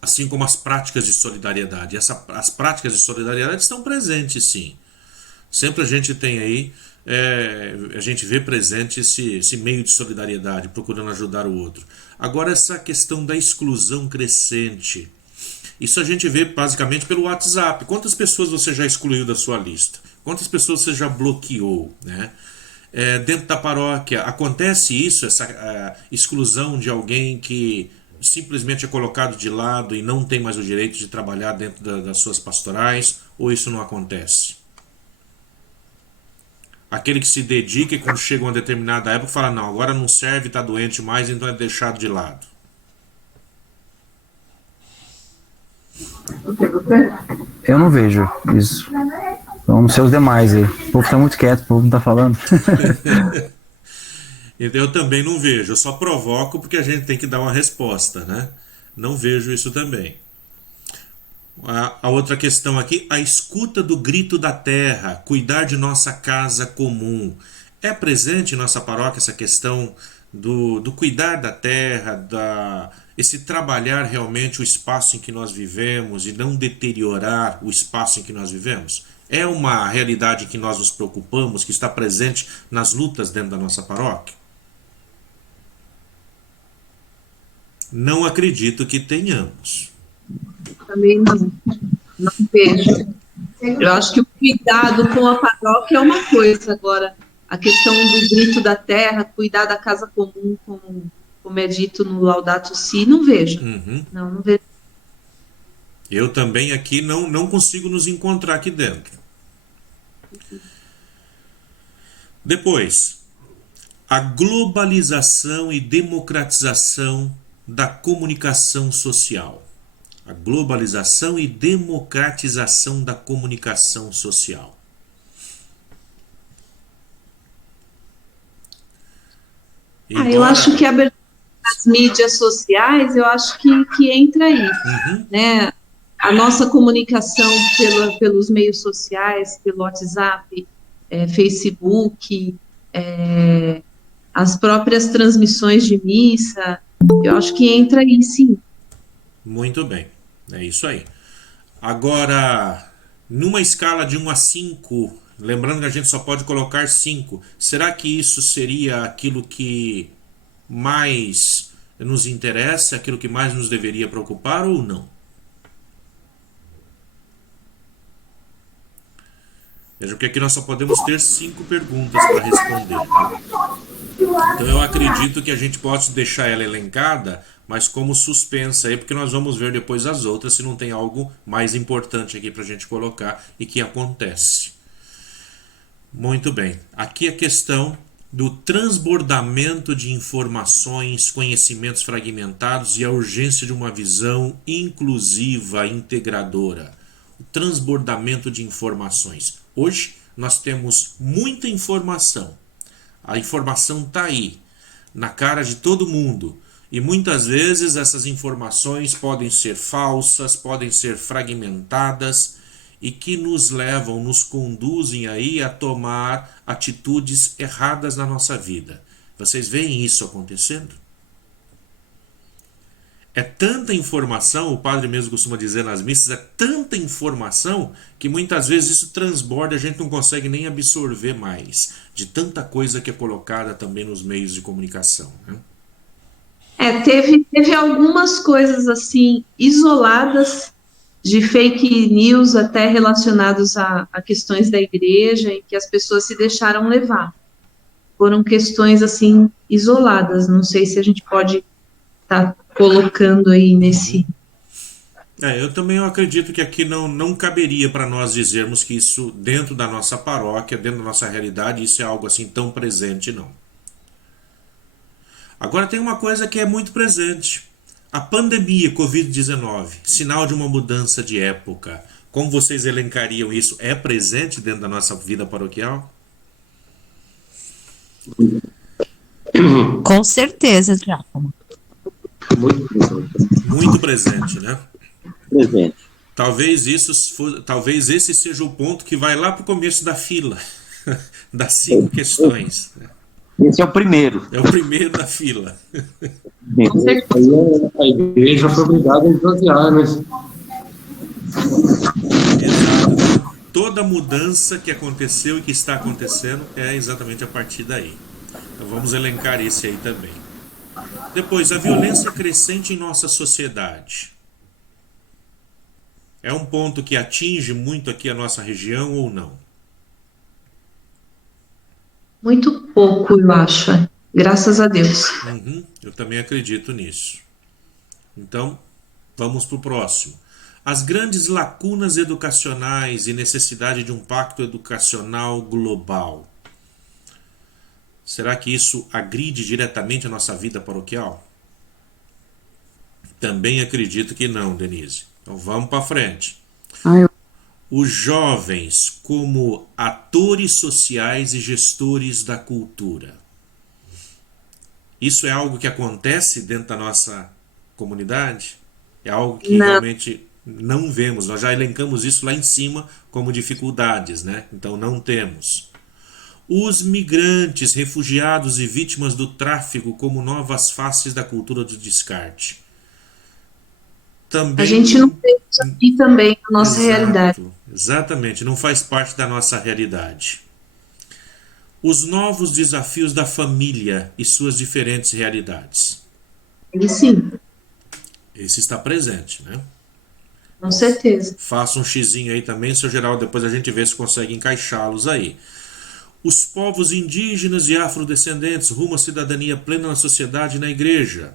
Assim como as práticas de solidariedade. As práticas de solidariedade estão presentes, sim. Sempre a gente tem aí, a gente vê presente esse meio de solidariedade, procurando ajudar o outro. Agora, essa questão da exclusão crescente, isso a gente vê basicamente pelo WhatsApp. Quantas pessoas você já excluiu da sua lista? Quantas pessoas você já bloqueou, né? Dentro da paróquia, acontece isso, essa exclusão de alguém que simplesmente é colocado de lado e não tem mais o direito de trabalhar dentro das suas pastorais, ou isso não acontece? Aquele que se dedica e quando chega uma determinada época fala, não, agora não serve, está doente mais, então é deixado de lado. Eu não vejo isso. Então, não sei os demais aí. O povo está muito quieto, o povo não está falando. Eu também não vejo, eu só provoco porque a gente tem que dar uma resposta, né? Não vejo isso também. A outra questão aqui, a escuta do grito da terra, cuidar de nossa casa comum. É presente em nossa paróquia essa questão do cuidar da terra, esse trabalhar realmente o espaço em que nós vivemos e não deteriorar o espaço em que nós vivemos? É uma realidade que nós nos preocupamos, que está presente nas lutas dentro da nossa paróquia? Não acredito que tenhamos. Também não vejo. Eu acho que o cuidado com a paróquia é uma coisa, agora a questão do grito da terra, cuidar da casa comum, como é dito no Laudato Si, não vejo. Não vejo. Eu também aqui não consigo nos encontrar aqui dentro. Depois, A globalização e democratização da comunicação social. A globalização e democratização da comunicação social. Eu acho que a abertura das mídias sociais, eu acho que entra aí, né? A nossa comunicação pelos meios sociais, pelo WhatsApp, Facebook, as próprias transmissões de missa, eu acho que entra aí, sim. Muito bem, é isso aí. Agora, numa escala de 1 a 5, lembrando que a gente só pode colocar 5, será que isso seria aquilo que mais nos interessa, aquilo que mais nos deveria preocupar ou não? Veja que aqui nós só podemos ter 5 perguntas para responder. Então eu acredito que a gente pode deixar ela elencada, mas como suspensa aí, porque nós vamos ver depois as outras, se não tem algo mais importante aqui para a gente colocar e que acontece. Muito bem. Aqui a questão do transbordamento de informações, conhecimentos fragmentados e a urgência de uma visão inclusiva, integradora. O transbordamento de informações. Hoje nós temos muita informação. A informação está aí, na cara de todo mundo. E muitas vezes essas informações podem ser falsas, podem ser fragmentadas e que nos levam, nos conduzem aí a tomar atitudes erradas na nossa vida. Vocês veem isso acontecendo? É tanta informação, o padre mesmo costuma dizer nas missas, é tanta informação que muitas vezes isso transborda, a gente não consegue nem absorver mais, de tanta coisa que é colocada também nos meios de comunicação, né? Teve algumas coisas assim isoladas de fake news até relacionados a questões da igreja em que as pessoas se deixaram levar. Foram questões assim isoladas, não sei se a gente pode estar colocando aí nesse... Eu também acredito que aqui não caberia para nós dizermos que isso dentro da nossa paróquia, dentro da nossa realidade, isso é algo assim tão presente, não. Agora tem uma coisa que é muito presente. A pandemia Covid-19, sinal de uma mudança de época. Como vocês elencariam isso? É presente dentro da nossa vida paroquial? Com certeza, Giacomo. Muito presente, né? Presente. Talvez esse seja o ponto que vai lá para o começo da fila, das 5 questões. Esse é o primeiro. É o primeiro da fila. A igreja foi obrigada a esvaziar, né? Exato. Toda mudança que aconteceu e que está acontecendo é exatamente a partir daí. Então vamos elencar esse aí também. Depois, a violência crescente em nossa sociedade. É um ponto que atinge muito aqui a nossa região ou não? Muito pouco, eu acho. Graças a Deus. Eu também acredito nisso. Então, vamos para o próximo. As grandes lacunas educacionais e necessidade de um pacto educacional global. Será que isso agride diretamente a nossa vida paroquial? Também acredito que não, Denise. Então vamos para frente. Os jovens como atores sociais e gestores da cultura. Isso é algo que acontece dentro da nossa comunidade? É algo que realmente não vemos. Nós já elencamos isso lá em cima como dificuldades, né? Então não temos. Os migrantes, refugiados e vítimas do tráfico como novas faces da cultura do descarte. Também... A gente não tem isso aqui também na nossa realidade. Exatamente, não faz parte da nossa realidade. Os novos desafios da família e suas diferentes realidades. Sim. Esse está presente, né? Com certeza. Faça um xizinho aí também, seu Geraldo, depois a gente vê se consegue encaixá-los aí. Os povos indígenas e afrodescendentes rumo à cidadania plena na sociedade e na igreja.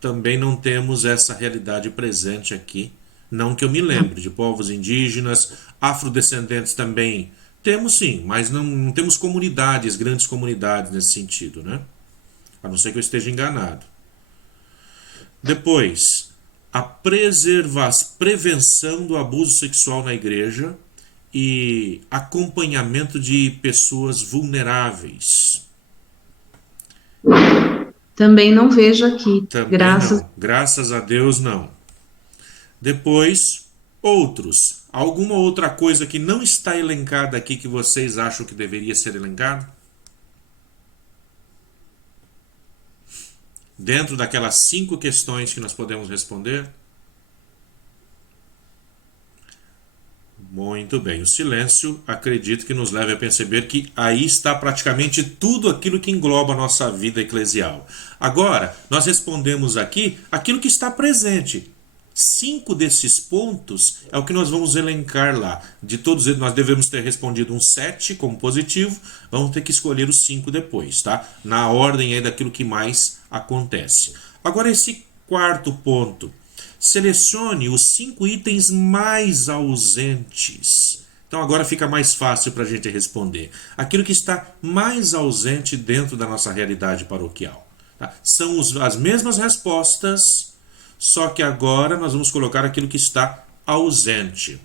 Também não temos essa realidade presente aqui. Não que eu me lembre de povos indígenas, afrodescendentes também Temos sim, mas não temos comunidades, grandes comunidades nesse sentido, né? A não ser que eu esteja enganado. Depois, a prevenção do abuso sexual na igreja e acompanhamento de pessoas vulneráveis. Também não vejo aqui. Também não. Graças a Deus, não. Depois, outros. Alguma outra coisa que não está elencada aqui que vocês acham que deveria ser elencado? Dentro daquelas 5 questões que nós podemos responder? Muito bem. O silêncio, acredito que nos leve a perceber que aí está praticamente tudo aquilo que engloba a nossa vida eclesial. Agora, nós respondemos aqui aquilo que está presente. 5 desses pontos é o que nós vamos elencar lá. De todos eles, nós devemos ter respondido um 7 como positivo. Vamos ter que escolher os 5 depois, tá? Na ordem aí daquilo que mais acontece. Agora, esse 4º ponto. Selecione os 5 itens mais ausentes. Então agora fica mais fácil para a gente responder. Aquilo que está mais ausente dentro da nossa realidade paroquial. Tá? São as mesmas respostas, só que agora nós vamos colocar aquilo que está ausente.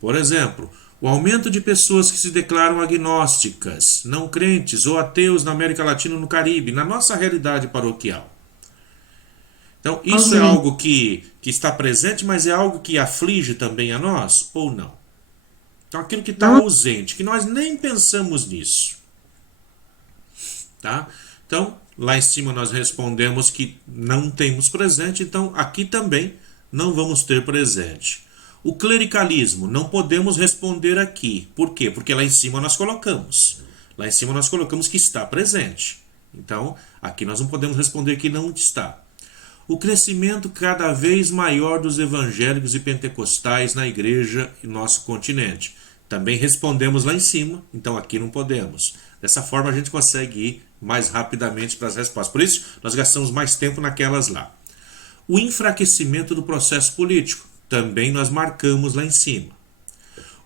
Por exemplo, o aumento de pessoas que se declaram agnósticas, não crentes ou ateus na América Latina e no Caribe, na nossa realidade paroquial. Então, isso é algo que está presente, mas é algo que aflige também a nós ou não? Então, aquilo que está ausente, que nós nem pensamos nisso. Tá? Então, lá em cima nós respondemos que não temos presente, então aqui também não vamos ter presente. O clericalismo, não podemos responder aqui. Por quê? Porque lá em cima nós colocamos. Lá em cima nós colocamos que está presente. Então, aqui nós não podemos responder que não está. O crescimento cada vez maior dos evangélicos e pentecostais na igreja e nosso continente. Também respondemos lá em cima, então aqui não podemos. Dessa forma a gente consegue ir mais rapidamente para as respostas. Por isso, nós gastamos mais tempo naquelas lá. O enfraquecimento do processo político. Também nós marcamos lá em cima.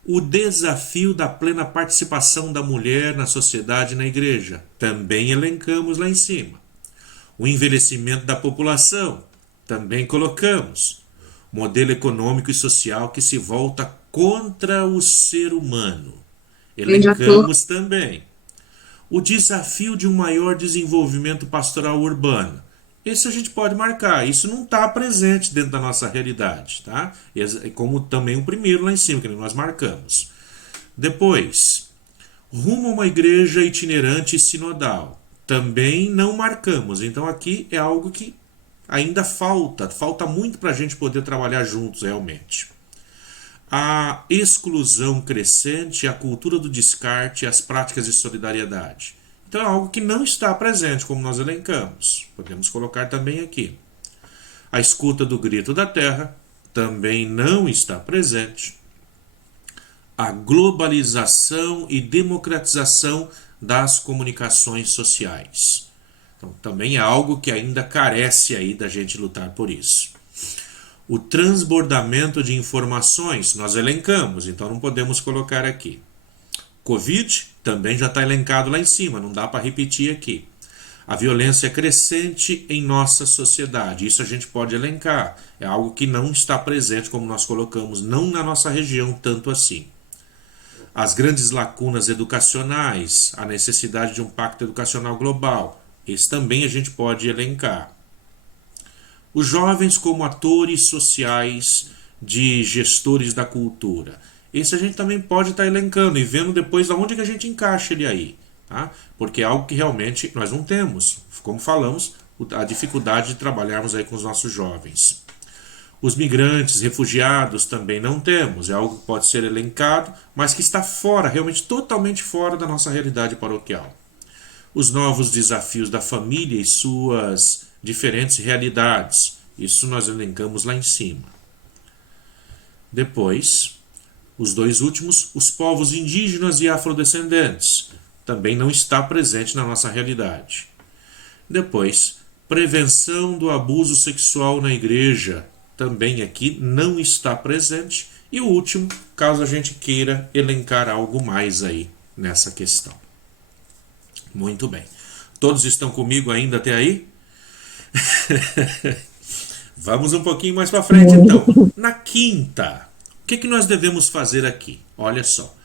O desafio da plena participação da mulher na sociedade e na igreja. Também elencamos lá em cima. O envelhecimento da população, também colocamos. Modelo econômico e social que se volta contra o ser humano. Elencamos também. O desafio de um maior desenvolvimento pastoral urbano. Esse a gente pode marcar. Isso não está presente dentro da nossa realidade. Tá? Como também o primeiro lá em cima, que nós marcamos. Depois, rumo a uma igreja itinerante e sinodal. Também não marcamos. Então aqui é algo que ainda falta muito para a gente poder trabalhar juntos realmente. A exclusão crescente, a cultura do descarte, as práticas de solidariedade. Então é algo que não está presente, como nós elencamos. Podemos colocar também aqui. A escuta do grito da terra também não está presente. A globalização e democratização das comunicações sociais. Então, também é algo que ainda carece aí da gente lutar por isso. O transbordamento de informações, nós elencamos, então não podemos colocar aqui. Covid também já está elencado lá em cima, não dá para repetir aqui. A violência crescente em nossa sociedade, isso a gente pode elencar. É algo que não está presente, como nós colocamos, não na nossa região tanto assim. As grandes lacunas educacionais, a necessidade de um pacto educacional global, esse também a gente pode elencar. Os jovens como atores sociais de gestores da cultura, esse a gente também pode estar elencando e vendo depois aonde que a gente encaixa ele aí, tá? Porque é algo que realmente nós não temos, como falamos, a dificuldade de trabalharmos aí com os nossos jovens. Os migrantes, refugiados também não temos, é algo que pode ser elencado, mas que está fora, realmente totalmente fora da nossa realidade paroquial. Os novos desafios da família e suas diferentes realidades, isso nós elencamos lá em cima. Depois, os 2 últimos, os povos indígenas e afrodescendentes, também não está presente na nossa realidade. Depois, prevenção do abuso sexual na igreja, também aqui não está presente. E o último, caso a gente queira elencar algo mais aí nessa questão. Muito bem. Todos estão comigo ainda até aí? Vamos um pouquinho mais para frente, então. Na quinta, o que nós devemos fazer aqui? Olha só.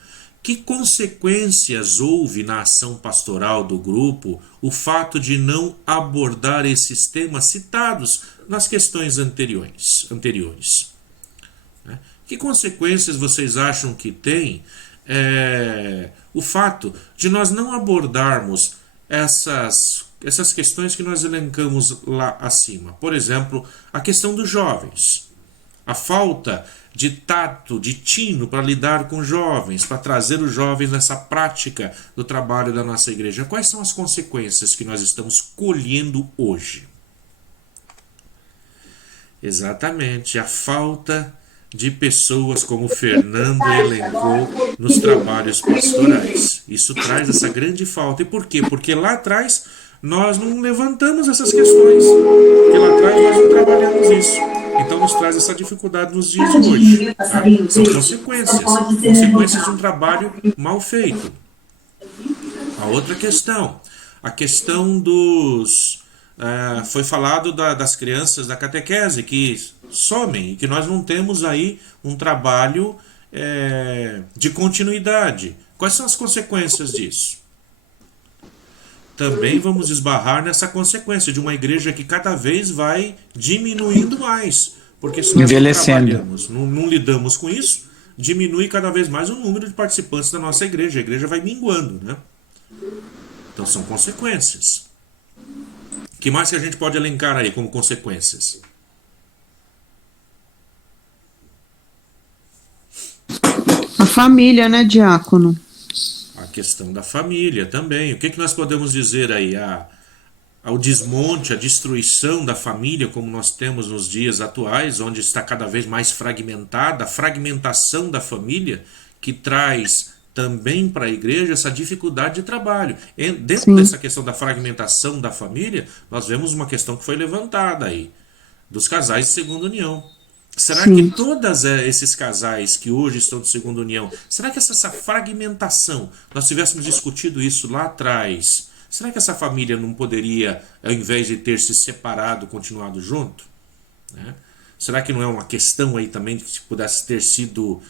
Que consequências houve na ação pastoral do grupo o fato de não abordar esses temas citados nas questões anteriores? Que consequências vocês acham que tem o fato de nós não abordarmos essas questões que nós elencamos lá acima? Por exemplo, a questão dos jovens. A falta de tato, de tino para lidar com jovens, para trazer os jovens nessa prática do trabalho da nossa igreja. Quais são as consequências que nós estamos colhendo hoje? Exatamente, a falta de pessoas como o Fernando elencou nos trabalhos pastorais. Isso traz essa grande falta. E por quê? Porque lá atrás nós não levantamos essas questões. Porque lá atrás nós não trabalhamos isso. Então nos traz essa dificuldade nos dias de hoje. Tá? São consequências de um trabalho mal feito. A outra questão, a questão dos... foi falado das crianças da catequese que somem e que nós não temos aí um trabalho de continuidade. Quais são as consequências disso? Também vamos esbarrar nessa consequência de uma igreja que cada vez vai diminuindo mais. Porque se nós não trabalhamos, não lidamos com isso, diminui cada vez mais o número de participantes da nossa igreja. A igreja vai minguando, né? Então são consequências. O que mais que a gente pode elencar aí como consequências? A família, né, diácono? A questão da família também. O que nós podemos dizer aí? Ao desmonte, a destruição da família, como nós temos nos dias atuais, onde está cada vez mais fragmentada, a fragmentação da família, que traz também para a igreja essa dificuldade de trabalho. Dentro dessa questão da fragmentação da família, nós vemos uma questão que foi levantada aí, dos casais de segunda união. Será que todos esses casais que hoje estão de segunda união, será que essa fragmentação, nós tivéssemos discutido isso lá atrás, será que essa família não poderia, ao invés de ter se separado, continuado junto? Né? Será que não é uma questão aí também que pudesse ter sido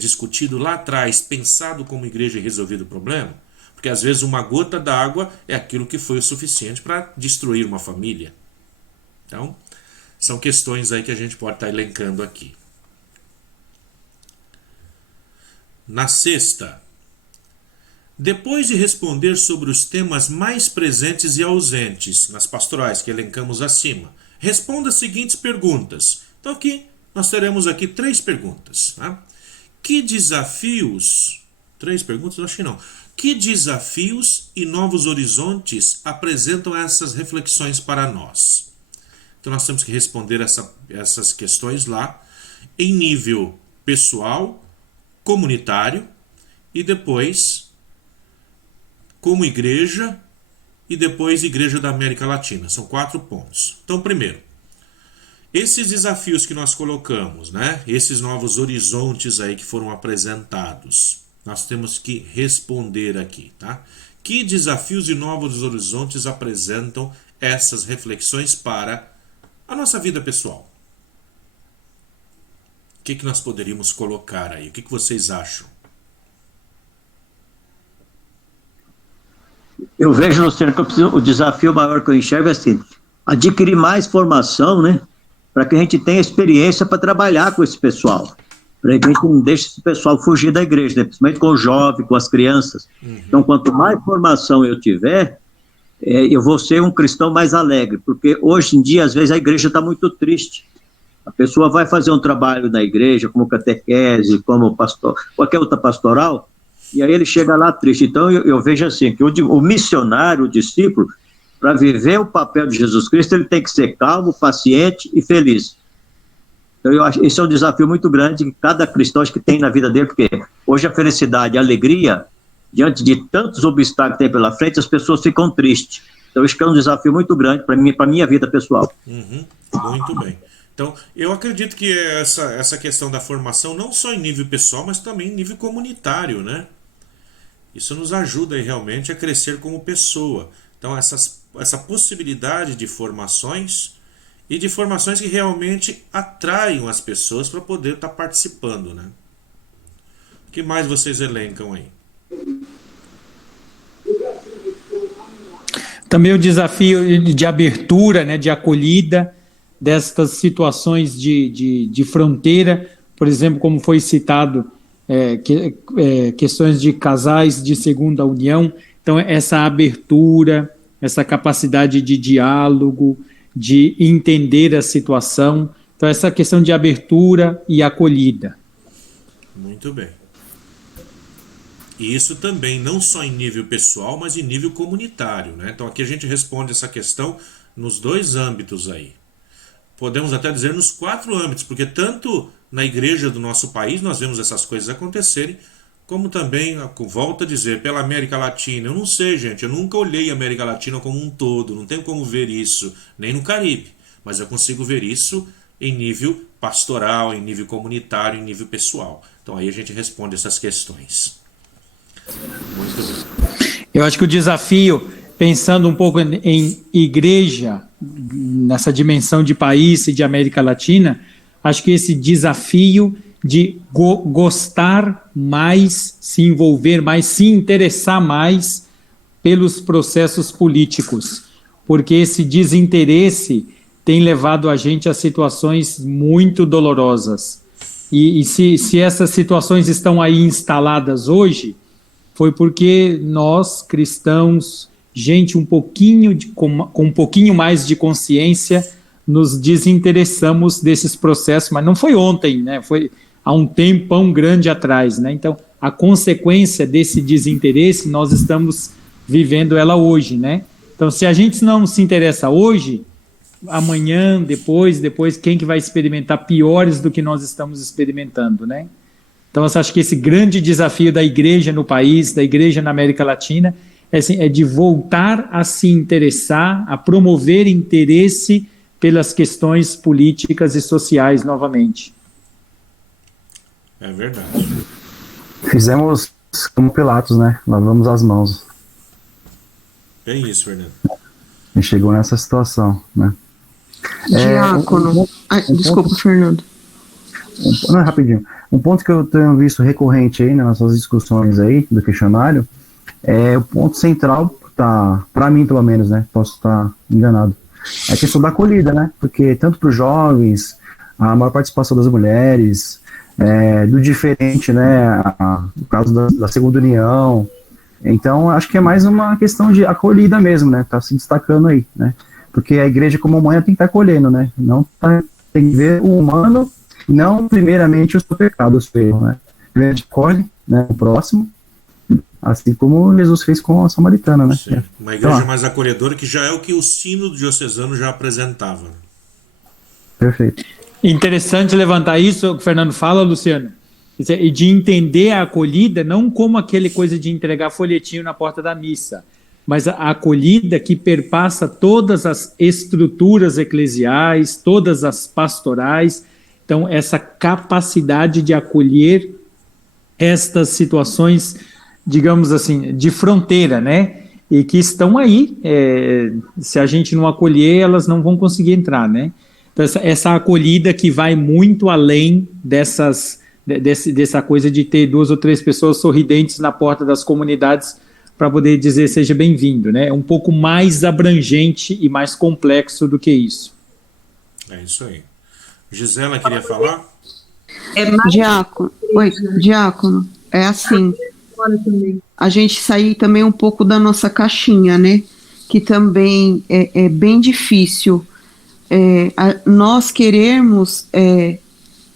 discutido lá atrás, pensado como igreja e resolvido o problema? Porque às vezes uma gota d'água é aquilo que foi o suficiente para destruir uma família. Então, são questões aí que a gente pode estar elencando aqui. Na sexta, depois de responder sobre os temas mais presentes e ausentes nas pastorais que elencamos acima, responda as seguintes perguntas. Então aqui nós teremos aqui 3 perguntas. Tá? Que desafios... 3 perguntas? Acho que não. Que desafios e novos horizontes apresentam essas reflexões para nós? Então nós temos que responder essas questões lá em nível pessoal, comunitário e depois como igreja e depois igreja da América Latina. São 4 pontos. Então, primeiro, esses desafios que nós colocamos, né? Esses novos horizontes aí que foram apresentados, nós temos que responder aqui, tá? Que desafios e novos horizontes apresentam essas reflexões para a nossa vida pessoal? O que nós poderíamos colocar aí? O que vocês acham? Eu vejo, Luciano, que o desafio maior que eu enxergo é assim, adquirir mais formação, né? Para que a gente tenha experiência para trabalhar com esse pessoal. Para que a gente não deixe esse pessoal fugir da igreja, né? Principalmente com os jovens, com as crianças. Então, quanto mais formação eu tiver, eu vou ser um cristão mais alegre, porque hoje em dia, às vezes, a igreja está muito triste. A pessoa vai fazer um trabalho na igreja, como catequese, como pastor, qualquer outra pastoral, e aí ele chega lá triste. Então, eu vejo assim, que o missionário, o discípulo, para viver o papel de Jesus Cristo, ele tem que ser calmo, paciente e feliz. Então, eu acho que esse é um desafio muito grande que cada cristão acho que tem na vida dele, porque hoje a felicidade, a alegria, diante de tantos obstáculos que tem pela frente, as pessoas ficam tristes. Então, isso é um desafio muito grande para mim, para minha vida pessoal. Muito bem. Então, eu acredito que essa questão da formação, não só em nível pessoal, mas também em nível comunitário, né? Isso nos ajuda aí realmente a crescer como pessoa. Então, essa possibilidade de formações e de formações que realmente atraiam as pessoas para poder estar participando, né? O que mais vocês elencam aí? Também o desafio de abertura, né, de acolhida destas situações de fronteira, por exemplo, como foi citado, questões de casais de segunda união. Então, essa abertura, essa capacidade de diálogo, de entender a situação. Então, essa questão de abertura e acolhida. Muito bem. E isso também, não só em nível pessoal, mas em nível comunitário, né? Então aqui a gente responde essa questão nos 2 âmbitos aí. Podemos até dizer nos 4 âmbitos, porque tanto na igreja do nosso país nós vemos essas coisas acontecerem, como também, volto a dizer, pela América Latina. Eu não sei, gente, eu nunca olhei a América Latina como um todo, não tenho como ver isso, nem no Caribe, mas eu consigo ver isso em nível pastoral, em nível comunitário, em nível pessoal. Então aí a gente responde essas questões. Muito bem. Eu acho que o desafio, pensando um pouco em igreja, nessa dimensão de país e de América Latina, acho que esse desafio de gostar mais, se envolver mais, se interessar mais pelos processos políticos, porque esse desinteresse tem levado a gente a situações muito dolorosas. E se essas situações estão aí instaladas hoje, foi porque nós, cristãos, gente com um pouquinho mais de consciência, nos desinteressamos desses processos, mas não foi ontem, né? Foi há um tempão grande atrás, né? Então, a consequência desse desinteresse, nós estamos vivendo ela hoje, né? Então, se a gente não se interessa hoje, amanhã, depois, quem que vai experimentar piores do que nós estamos experimentando, né? Então, eu acho que esse grande desafio da igreja no país, da igreja na América Latina, é de voltar a se interessar, a promover interesse pelas questões políticas e sociais novamente. É verdade. Fizemos como Pilatos, né? Lavamos as mãos. É isso, Fernando. E chegou nessa situação, né? Diácono. Desculpa, Fernando. Não, rapidinho. Um ponto que eu tenho visto recorrente aí nas nossas discussões aí do questionário é o ponto central, tá, para mim pelo menos, né? Posso estar enganado. É a questão da acolhida, né? Porque tanto para os jovens, a maior participação das mulheres, do diferente, né? No caso da segunda união. Então, acho que é mais uma questão de acolhida mesmo, né? Tá se destacando aí, né? Porque a igreja como mãe tem que estar acolhendo, né? Não tem que ver o humano, não primeiramente o seu pecado, o seu erro, né? A igreja acolhe, né, o próximo, assim como Jesus fez com a samaritana, né? Sim. Uma igreja mais acolhedora, que já é o que o Sínodo Diocesano já apresentava. Perfeito. Interessante levantar isso, o que o Fernando fala, Luciano, e de entender a acolhida não como aquele coisa de entregar folhetinho na porta da missa, mas a acolhida que perpassa todas as estruturas eclesiais, todas as pastorais. Então, essa capacidade de acolher estas situações, digamos assim, de fronteira, né? E que estão aí, se a gente não acolher, elas não vão conseguir entrar, né? Então, essa acolhida que vai muito além dessa coisa de ter 2 ou 3 pessoas sorridentes na porta das comunidades para poder dizer seja bem-vindo, né? É um pouco mais abrangente e mais complexo do que isso. É isso aí. Gisela queria falar? Diácono, é assim, a gente sair também um pouco da nossa caixinha, né? Que também é bem difícil nós queremos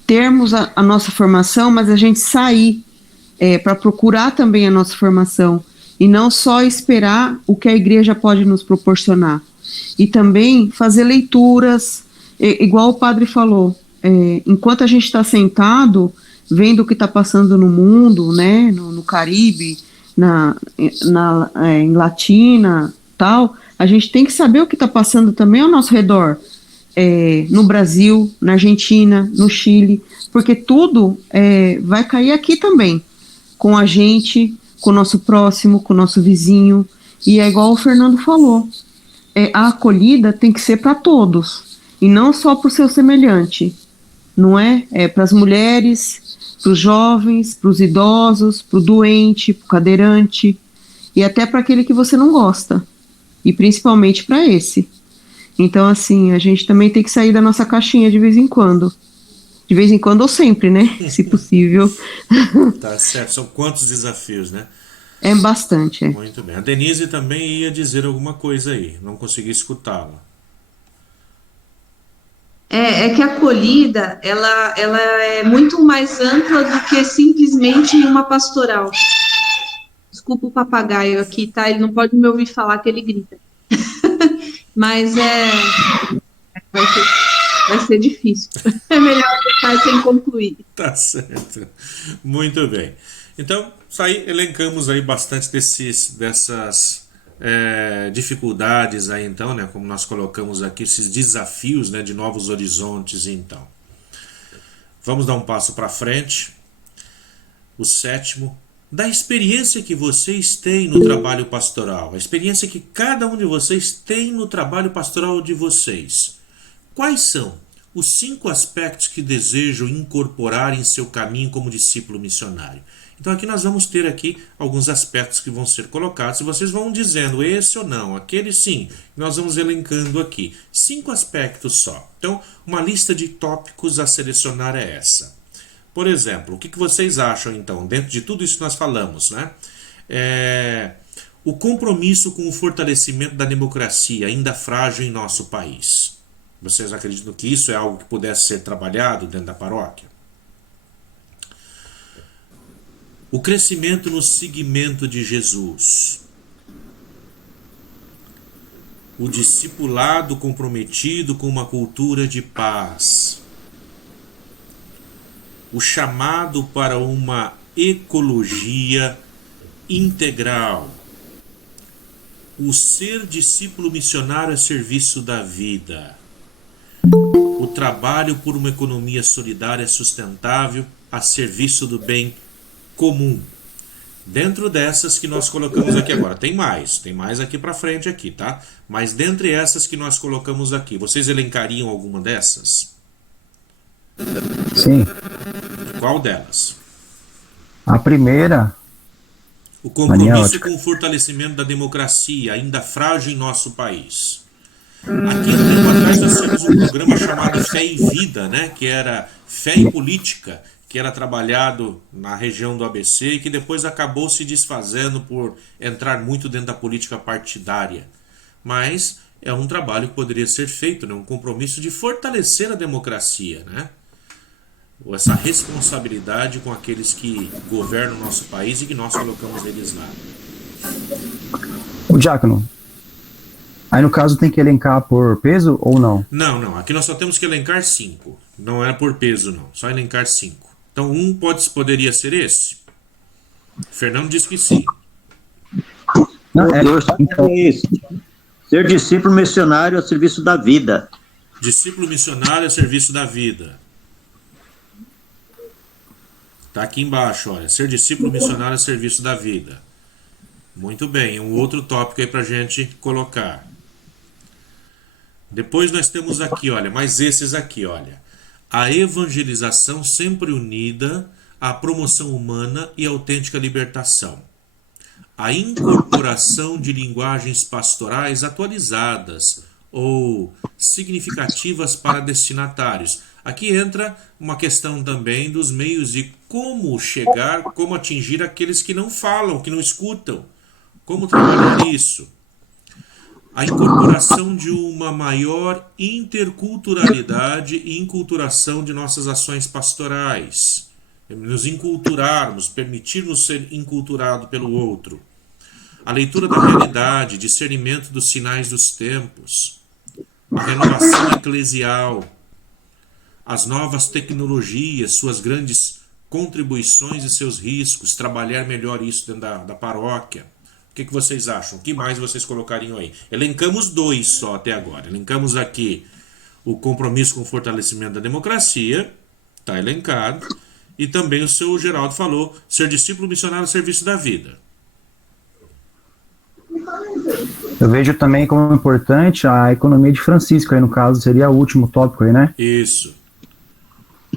termos a nossa formação, mas a gente sair para procurar também a nossa formação e não só esperar o que a igreja pode nos proporcionar. E também fazer leituras, igual o padre falou, enquanto a gente está sentado, vendo o que está passando no mundo, né, no Caribe, em Latina, tal, a gente tem que saber o que está passando também ao nosso redor, no Brasil, na Argentina, no Chile, porque tudo vai cair aqui também, com a gente, com o nosso próximo, com o nosso vizinho, e é igual o Fernando falou, a acolhida tem que ser para todos, e não só para o seu semelhante, não é? É para as mulheres, para os jovens, para os idosos, para o doente, para o cadeirante, e até para aquele que você não gosta, e principalmente para esse. Então, assim, a gente também tem que sair da nossa caixinha de vez em quando. De vez em quando ou sempre, né? Se possível. Tá certo. São quantos desafios, né? É bastante, Muito bem. A Denise também ia dizer alguma coisa aí. Não consegui escutá-la. É que a acolhida, ela é muito mais ampla do que simplesmente uma pastoral. Desculpa o papagaio aqui, tá? Ele não pode me ouvir falar que ele grita. Mas vai ser difícil. É melhor deixar sem concluir. Tá certo. Muito bem. Então, elencamos aí bastante dessas dificuldades aí, então, né? Como nós colocamos aqui, esses desafios, né, de novos horizontes, então. Vamos dar um passo para frente. O 7º, da experiência que vocês têm no trabalho pastoral, a experiência que cada um de vocês tem no trabalho pastoral de vocês. Quais são os 5 aspectos que desejam incorporar em seu caminho como discípulo missionário? Então aqui nós vamos ter aqui alguns aspectos que vão ser colocados e vocês vão dizendo esse ou não, aquele sim. Nós vamos elencando aqui 5 aspectos só. Então uma lista de tópicos a selecionar é essa. Por exemplo, o que vocês acham, então, dentro de tudo isso que nós falamos, né? O compromisso com o fortalecimento da democracia, ainda frágil em nosso país. Vocês acreditam que isso é algo que pudesse ser trabalhado dentro da paróquia? O crescimento no seguimento de Jesus. O discipulado comprometido com uma cultura de paz. O chamado para uma ecologia integral. O ser discípulo missionário a serviço da vida. O trabalho por uma economia solidária sustentável a serviço do bem comum. Dentro dessas que nós colocamos aqui agora, tem mais aqui para frente aqui, tá? Mas dentre essas que nós colocamos aqui, vocês elencariam alguma dessas? Sim. Qual delas? A primeira. O compromisso com o fortalecimento da democracia, ainda frágil em nosso país. Aqui, há tempo atrás, nós tínhamos um programa chamado Fé e Vida, né? Que era Fé e Política, que era trabalhado na região do ABC e que depois acabou se desfazendo por entrar muito dentro da política partidária. Mas é um trabalho que poderia ser feito, né? Um compromisso de fortalecer a democracia, né? Essa responsabilidade com aqueles que governam o nosso país e que nós colocamos eles lá. O diácono, aí no caso tem que elencar por peso ou não? Não. Aqui nós só temos que elencar 5. Não é por peso, não. Só elencar 5. Então, poderia ser esse? Fernando disse que sim. Então, é isso. Ser discípulo missionário a serviço da vida. Discípulo missionário a serviço da vida. Está aqui embaixo, olha. Ser discípulo missionário a serviço da vida. Muito bem, um outro tópico aí para a gente colocar. Depois nós temos aqui, olha, mais esses aqui, olha. A evangelização sempre unida à promoção humana e autêntica libertação. A incorporação de linguagens pastorais atualizadas ou significativas para destinatários. Aqui entra uma questão também dos meios e como chegar, como atingir aqueles que não falam, que não escutam. Como trabalhar isso? A incorporação de uma maior interculturalidade e inculturação de nossas ações pastorais. Nos inculturarmos, permitir-nos ser inculturado pelo outro. A leitura da realidade, discernimento dos sinais dos tempos. A renovação eclesial. As novas tecnologias, suas grandes contribuições e seus riscos. Trabalhar melhor isso dentro da paróquia. O que vocês acham? O que mais vocês colocariam aí? Elencamos 2 só até agora. Elencamos aqui o compromisso com o fortalecimento da democracia, está elencado, e também o seu Geraldo falou, ser discípulo missionário a serviço da vida. Eu vejo também como importante a economia de Francisco, aí no caso seria o último tópico aí, né? Isso.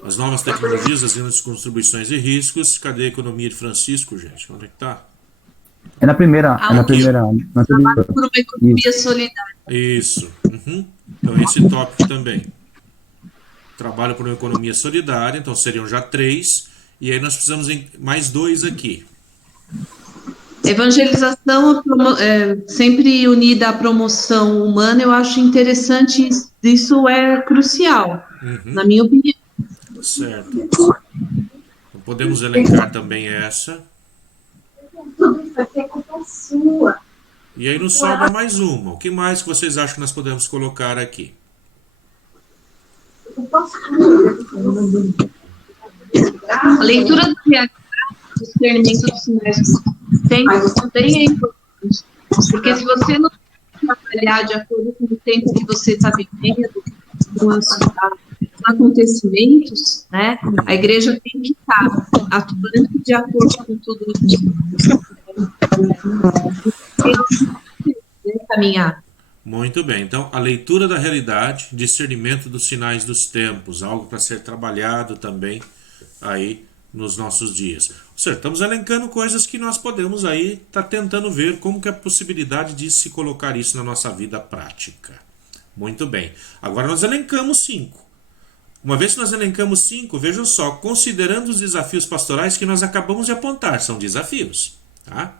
As novas tecnologias, as grandes contribuições e riscos. Cadê a economia de Francisco, gente? Onde é que tá? É na primeira. Trabalho por uma economia solidária. Isso. Então, esse tópico também. Trabalho por uma economia solidária, então seriam já 3. E aí nós precisamos mais 2 aqui. Evangelização sempre unida à promoção humana, eu acho interessante, isso é crucial, na minha opinião. Certo. Então, podemos elencar também essa. E aí nos sobra mais uma. O que mais que vocês acham que nós podemos colocar aqui? A leitura da realidade, o discernimento dos sinais também é importante. Porque se você não trabalhar de acordo com o tempo que você está vivendo, com os acontecimentos, né, a igreja tem que estar atuando de acordo com tudo isso. Caminhar. Muito bem, então a leitura da realidade, discernimento dos sinais dos tempos, algo para ser trabalhado também aí nos nossos dias. Ou seja, estamos elencando coisas que nós podemos aí estar tentando ver como que é a possibilidade de se colocar isso na nossa vida prática. Muito bem, agora nós elencamos 5. Uma vez que nós elencamos 5, vejam só, considerando os desafios pastorais que nós acabamos de apontar, são desafios, tá?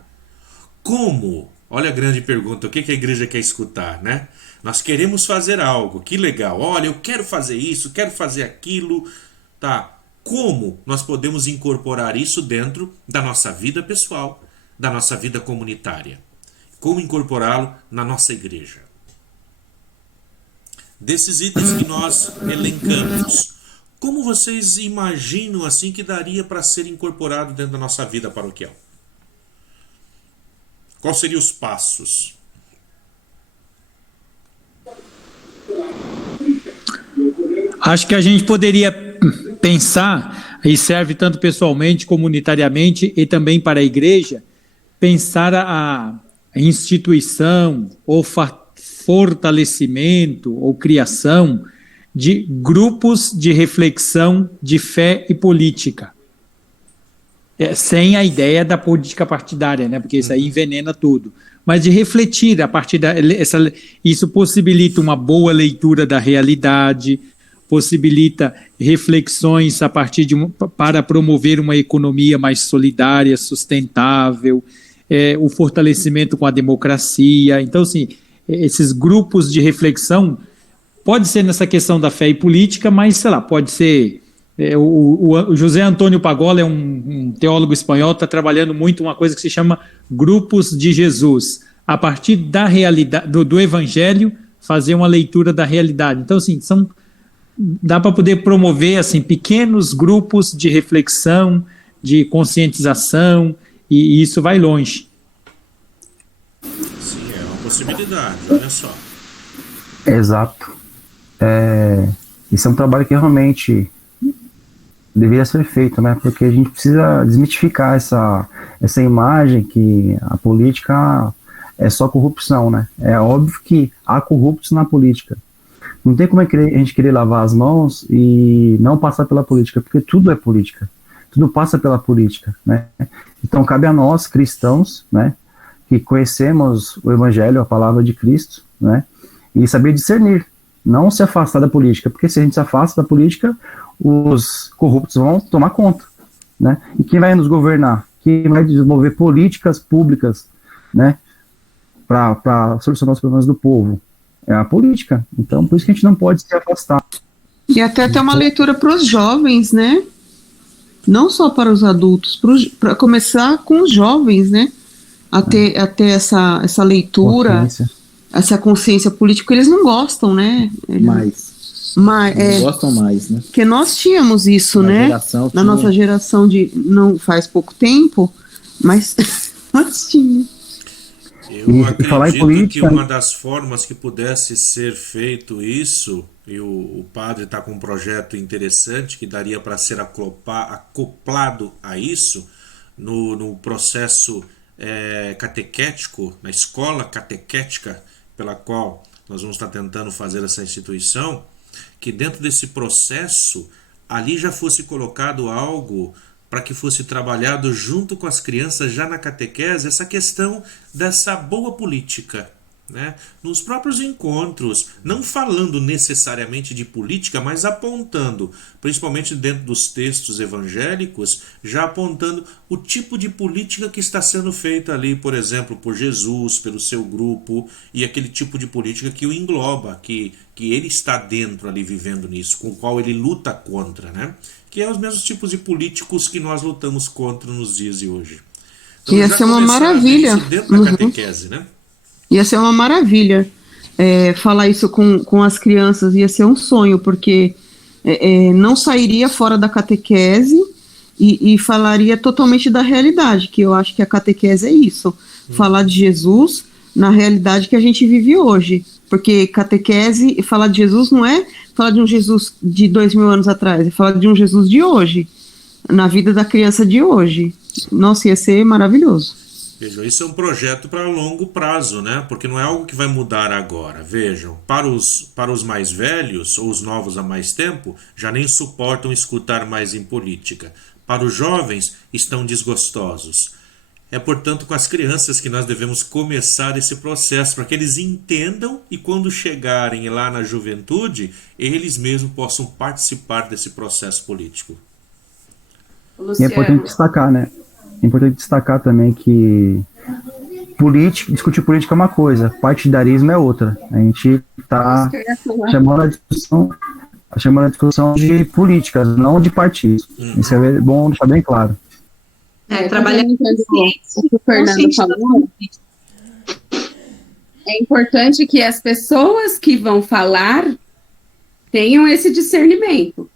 Como? Olha a grande pergunta, o que a igreja quer escutar, né? Nós queremos fazer algo, que legal, olha, eu quero fazer isso, quero fazer aquilo, tá? Como nós podemos incorporar isso dentro da nossa vida pessoal, da nossa vida comunitária? Como incorporá-lo na nossa igreja? Desses itens que nós elencamos, como vocês imaginam assim que daria para ser incorporado dentro da nossa vida paroquial? Quais seriam os passos? Acho que a gente poderia pensar, e serve tanto pessoalmente, comunitariamente e também para a igreja, pensar a instituição ou fortalecimento ou criação de grupos de reflexão de fé e política. Sem a ideia da política partidária, né? Porque isso aí envenena tudo. Mas de refletir a partir isso possibilita uma boa leitura da realidade, possibilita reflexões a partir para promover uma economia mais solidária, sustentável, o fortalecimento com a democracia. Então, assim, esses grupos de reflexão pode ser nessa questão da fé e política, mas, sei lá, pode ser... O José Antônio Pagola é um teólogo espanhol, está trabalhando muito uma coisa que se chama grupos de Jesus, a partir da realidade, do Evangelho, fazer uma leitura da realidade. Então, assim, dá para poder promover assim, pequenos grupos de reflexão, de conscientização, e isso vai longe. Sim, é uma possibilidade, olha só. Exato. Isso é um trabalho que realmente deveria ser feito, né? Porque a gente precisa desmitificar essa imagem que a política é só corrupção, né? É óbvio que há corruptos na política. Não tem como a gente querer lavar as mãos e não passar pela política, porque tudo é política. Tudo passa pela política, né? Então cabe a nós, cristãos, né? Que conhecemos o Evangelho, a palavra de Cristo, né? E saber discernir, não se afastar da política, porque se a gente se afasta da política, os corruptos vão tomar conta, né? E quem vai nos governar? Quem vai desenvolver políticas públicas, né? Para solucionar os problemas do povo? É a política. Então, por isso que a gente não pode se afastar. E até ter uma leitura para os jovens, né? Não só para os adultos, para começar com os jovens, né? A ter essa leitura, essa consciência política, porque eles não gostam, né? Não gostam mais, né? Porque nós tínhamos isso, né? Na nossa geração de não faz pouco tempo, mas tinha. Eu acredito falar em política, que uma das formas que pudesse ser feito isso, e o padre está com um projeto interessante que daria para ser acoplado a isso no processo catequético, na escola catequética pela qual nós vamos estar tentando fazer essa instituição, que dentro desse processo ali já fosse colocado algo para que fosse trabalhado junto com as crianças já na catequese essa questão dessa boa política, né? Nos próprios encontros, não falando necessariamente de política, mas apontando, principalmente dentro dos textos evangélicos, já apontando o tipo de política que está sendo feita ali, por exemplo, por Jesus, pelo seu grupo, e aquele tipo de política que o engloba, que ele está dentro ali vivendo nisso, com o qual ele luta contra, né? Que é os mesmos tipos de políticos que nós lutamos contra nos dias de hoje. Então, ia ser uma maravilha. Dentro da catequese, né? Ia ser uma maravilha falar isso com as crianças, ia ser um sonho, porque não sairia fora da catequese e falaria totalmente da realidade, que eu acho que a catequese é isso, falar de Jesus na realidade que a gente vive hoje, porque catequese, falar de Jesus não é falar de um Jesus de 2000 anos atrás, é falar de um Jesus de hoje, na vida da criança de hoje. Nossa, ia ser maravilhoso. Vejam, isso é um projeto para longo prazo, né? Porque não é algo que vai mudar agora. Vejam, para os mais velhos, ou os novos há mais tempo, já nem suportam escutar mais em política. Para os jovens, estão desgostosos. É, portanto, com as crianças que nós devemos começar esse processo, para que eles entendam e quando chegarem lá na juventude, eles mesmos possam participar desse processo político. E é importante destacar, né? É importante destacar também que discutir política é uma coisa, partidarismo é outra. A gente está chamando a discussão de políticas, não de partidos. Isso é bom deixar bem claro. Trabalhando com o que o Fernando falou, é importante que as pessoas que vão falar tenham esse discernimento.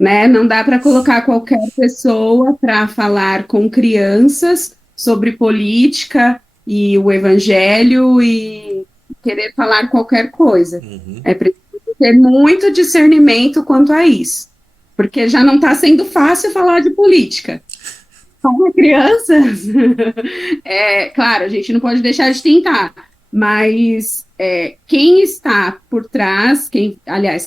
Né? Não dá para colocar qualquer pessoa para falar com crianças sobre política e o evangelho e querer falar qualquer coisa. É preciso ter muito discernimento quanto a isso, porque já não está sendo fácil falar de política. Com crianças, claro, a gente não pode deixar de tentar, mas quem está por trás, quem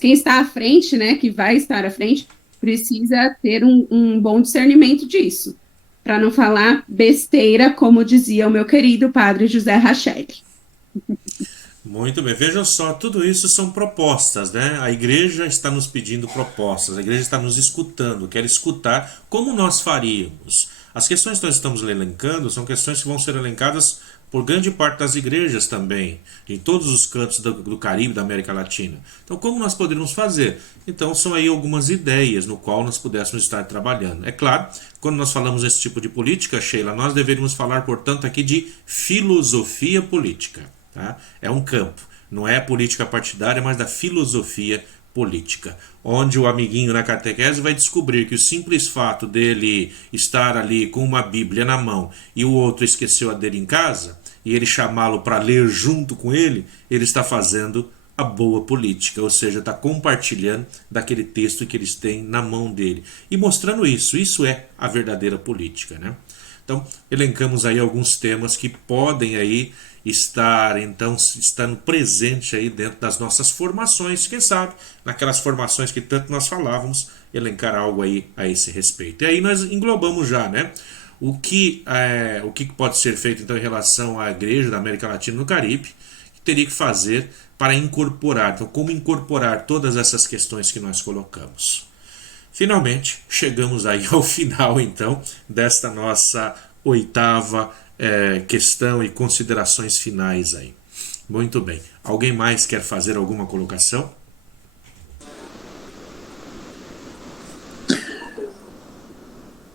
está à frente, né, que vai estar à frente, precisa ter um bom discernimento disso, para não falar besteira, como dizia o meu querido padre José Rachel. Muito bem, vejam só, tudo isso são propostas, né? A igreja está nos pedindo propostas, a igreja está nos escutando, quer escutar como nós faríamos. As questões que nós estamos elencando são questões que vão ser elencadas por grande parte das igrejas também, em todos os cantos do Caribe, da América Latina. Então, como nós poderíamos fazer? Então, são aí algumas ideias no qual nós pudéssemos estar trabalhando. É claro, quando nós falamos desse tipo de política, Sheila, nós deveríamos falar, portanto, aqui de filosofia política. Tá? É um campo, não é política partidária, mas da filosofia política, onde o amiguinho na catequese vai descobrir que o simples fato dele estar ali com uma Bíblia na mão e o outro esqueceu a dele em casa, e ele chamá-lo para ler junto com ele está fazendo a boa política, ou seja, está compartilhando daquele texto que eles têm na mão dele, e mostrando isso é a verdadeira política, né? Então, elencamos aí alguns temas que podem aí estar, então, estando presente aí dentro das nossas formações, quem sabe, naquelas formações que tanto nós falávamos, elencar algo aí a esse respeito. E aí nós englobamos já, né, o que pode ser feito, então, em relação à igreja da América Latina e no Caribe, que teria que fazer para incorporar, então, como incorporar todas essas questões que nós colocamos. Finalmente, chegamos aí ao final, então, desta nossa 8ª questão e considerações finais aí. Muito bem. Alguém mais quer fazer alguma colocação?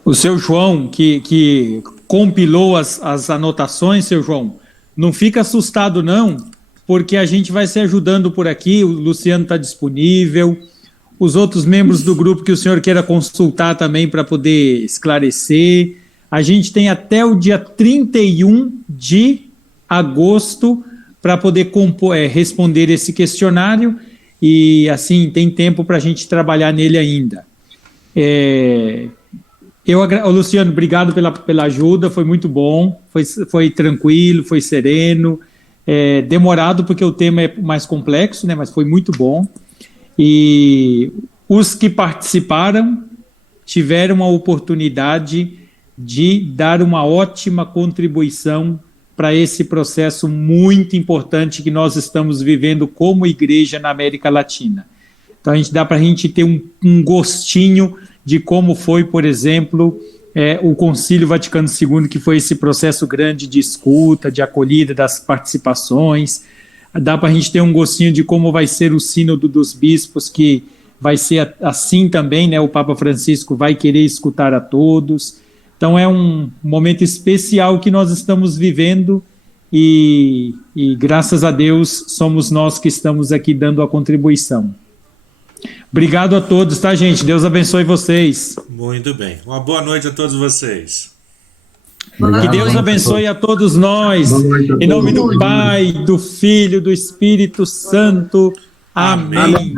O seu João, que compilou as anotações, seu João, não fica assustado não, porque a gente vai se ajudando por aqui, o Luciano está disponível, os outros membros do grupo que o senhor queira consultar também para poder esclarecer. A gente tem até o dia 31 de agosto para poder responder esse questionário, e assim tem tempo para a gente trabalhar nele ainda. Luciano, obrigado pela ajuda, foi muito bom, foi tranquilo, foi sereno, demorado porque o tema é mais complexo, né, mas foi muito bom. E os que participaram tiveram a oportunidade de dar uma ótima contribuição para esse processo muito importante que nós estamos vivendo como igreja na América Latina. Então, dá para a gente ter um gostinho de como foi, por exemplo, o Concílio Vaticano II, que foi esse processo grande de escuta, de acolhida das participações. Dá para a gente ter um gostinho de como vai ser o Sínodo dos Bispos, que vai ser assim também, né? O Papa Francisco vai querer escutar a todos. Então é um momento especial que nós estamos vivendo e graças a Deus somos nós que estamos aqui dando a contribuição. Obrigado a todos, tá, gente? Deus abençoe vocês. Muito bem. Uma boa noite a todos vocês. Que Deus abençoe a todos nós. Em nome do Pai, do Filho, do Espírito Santo. Amém.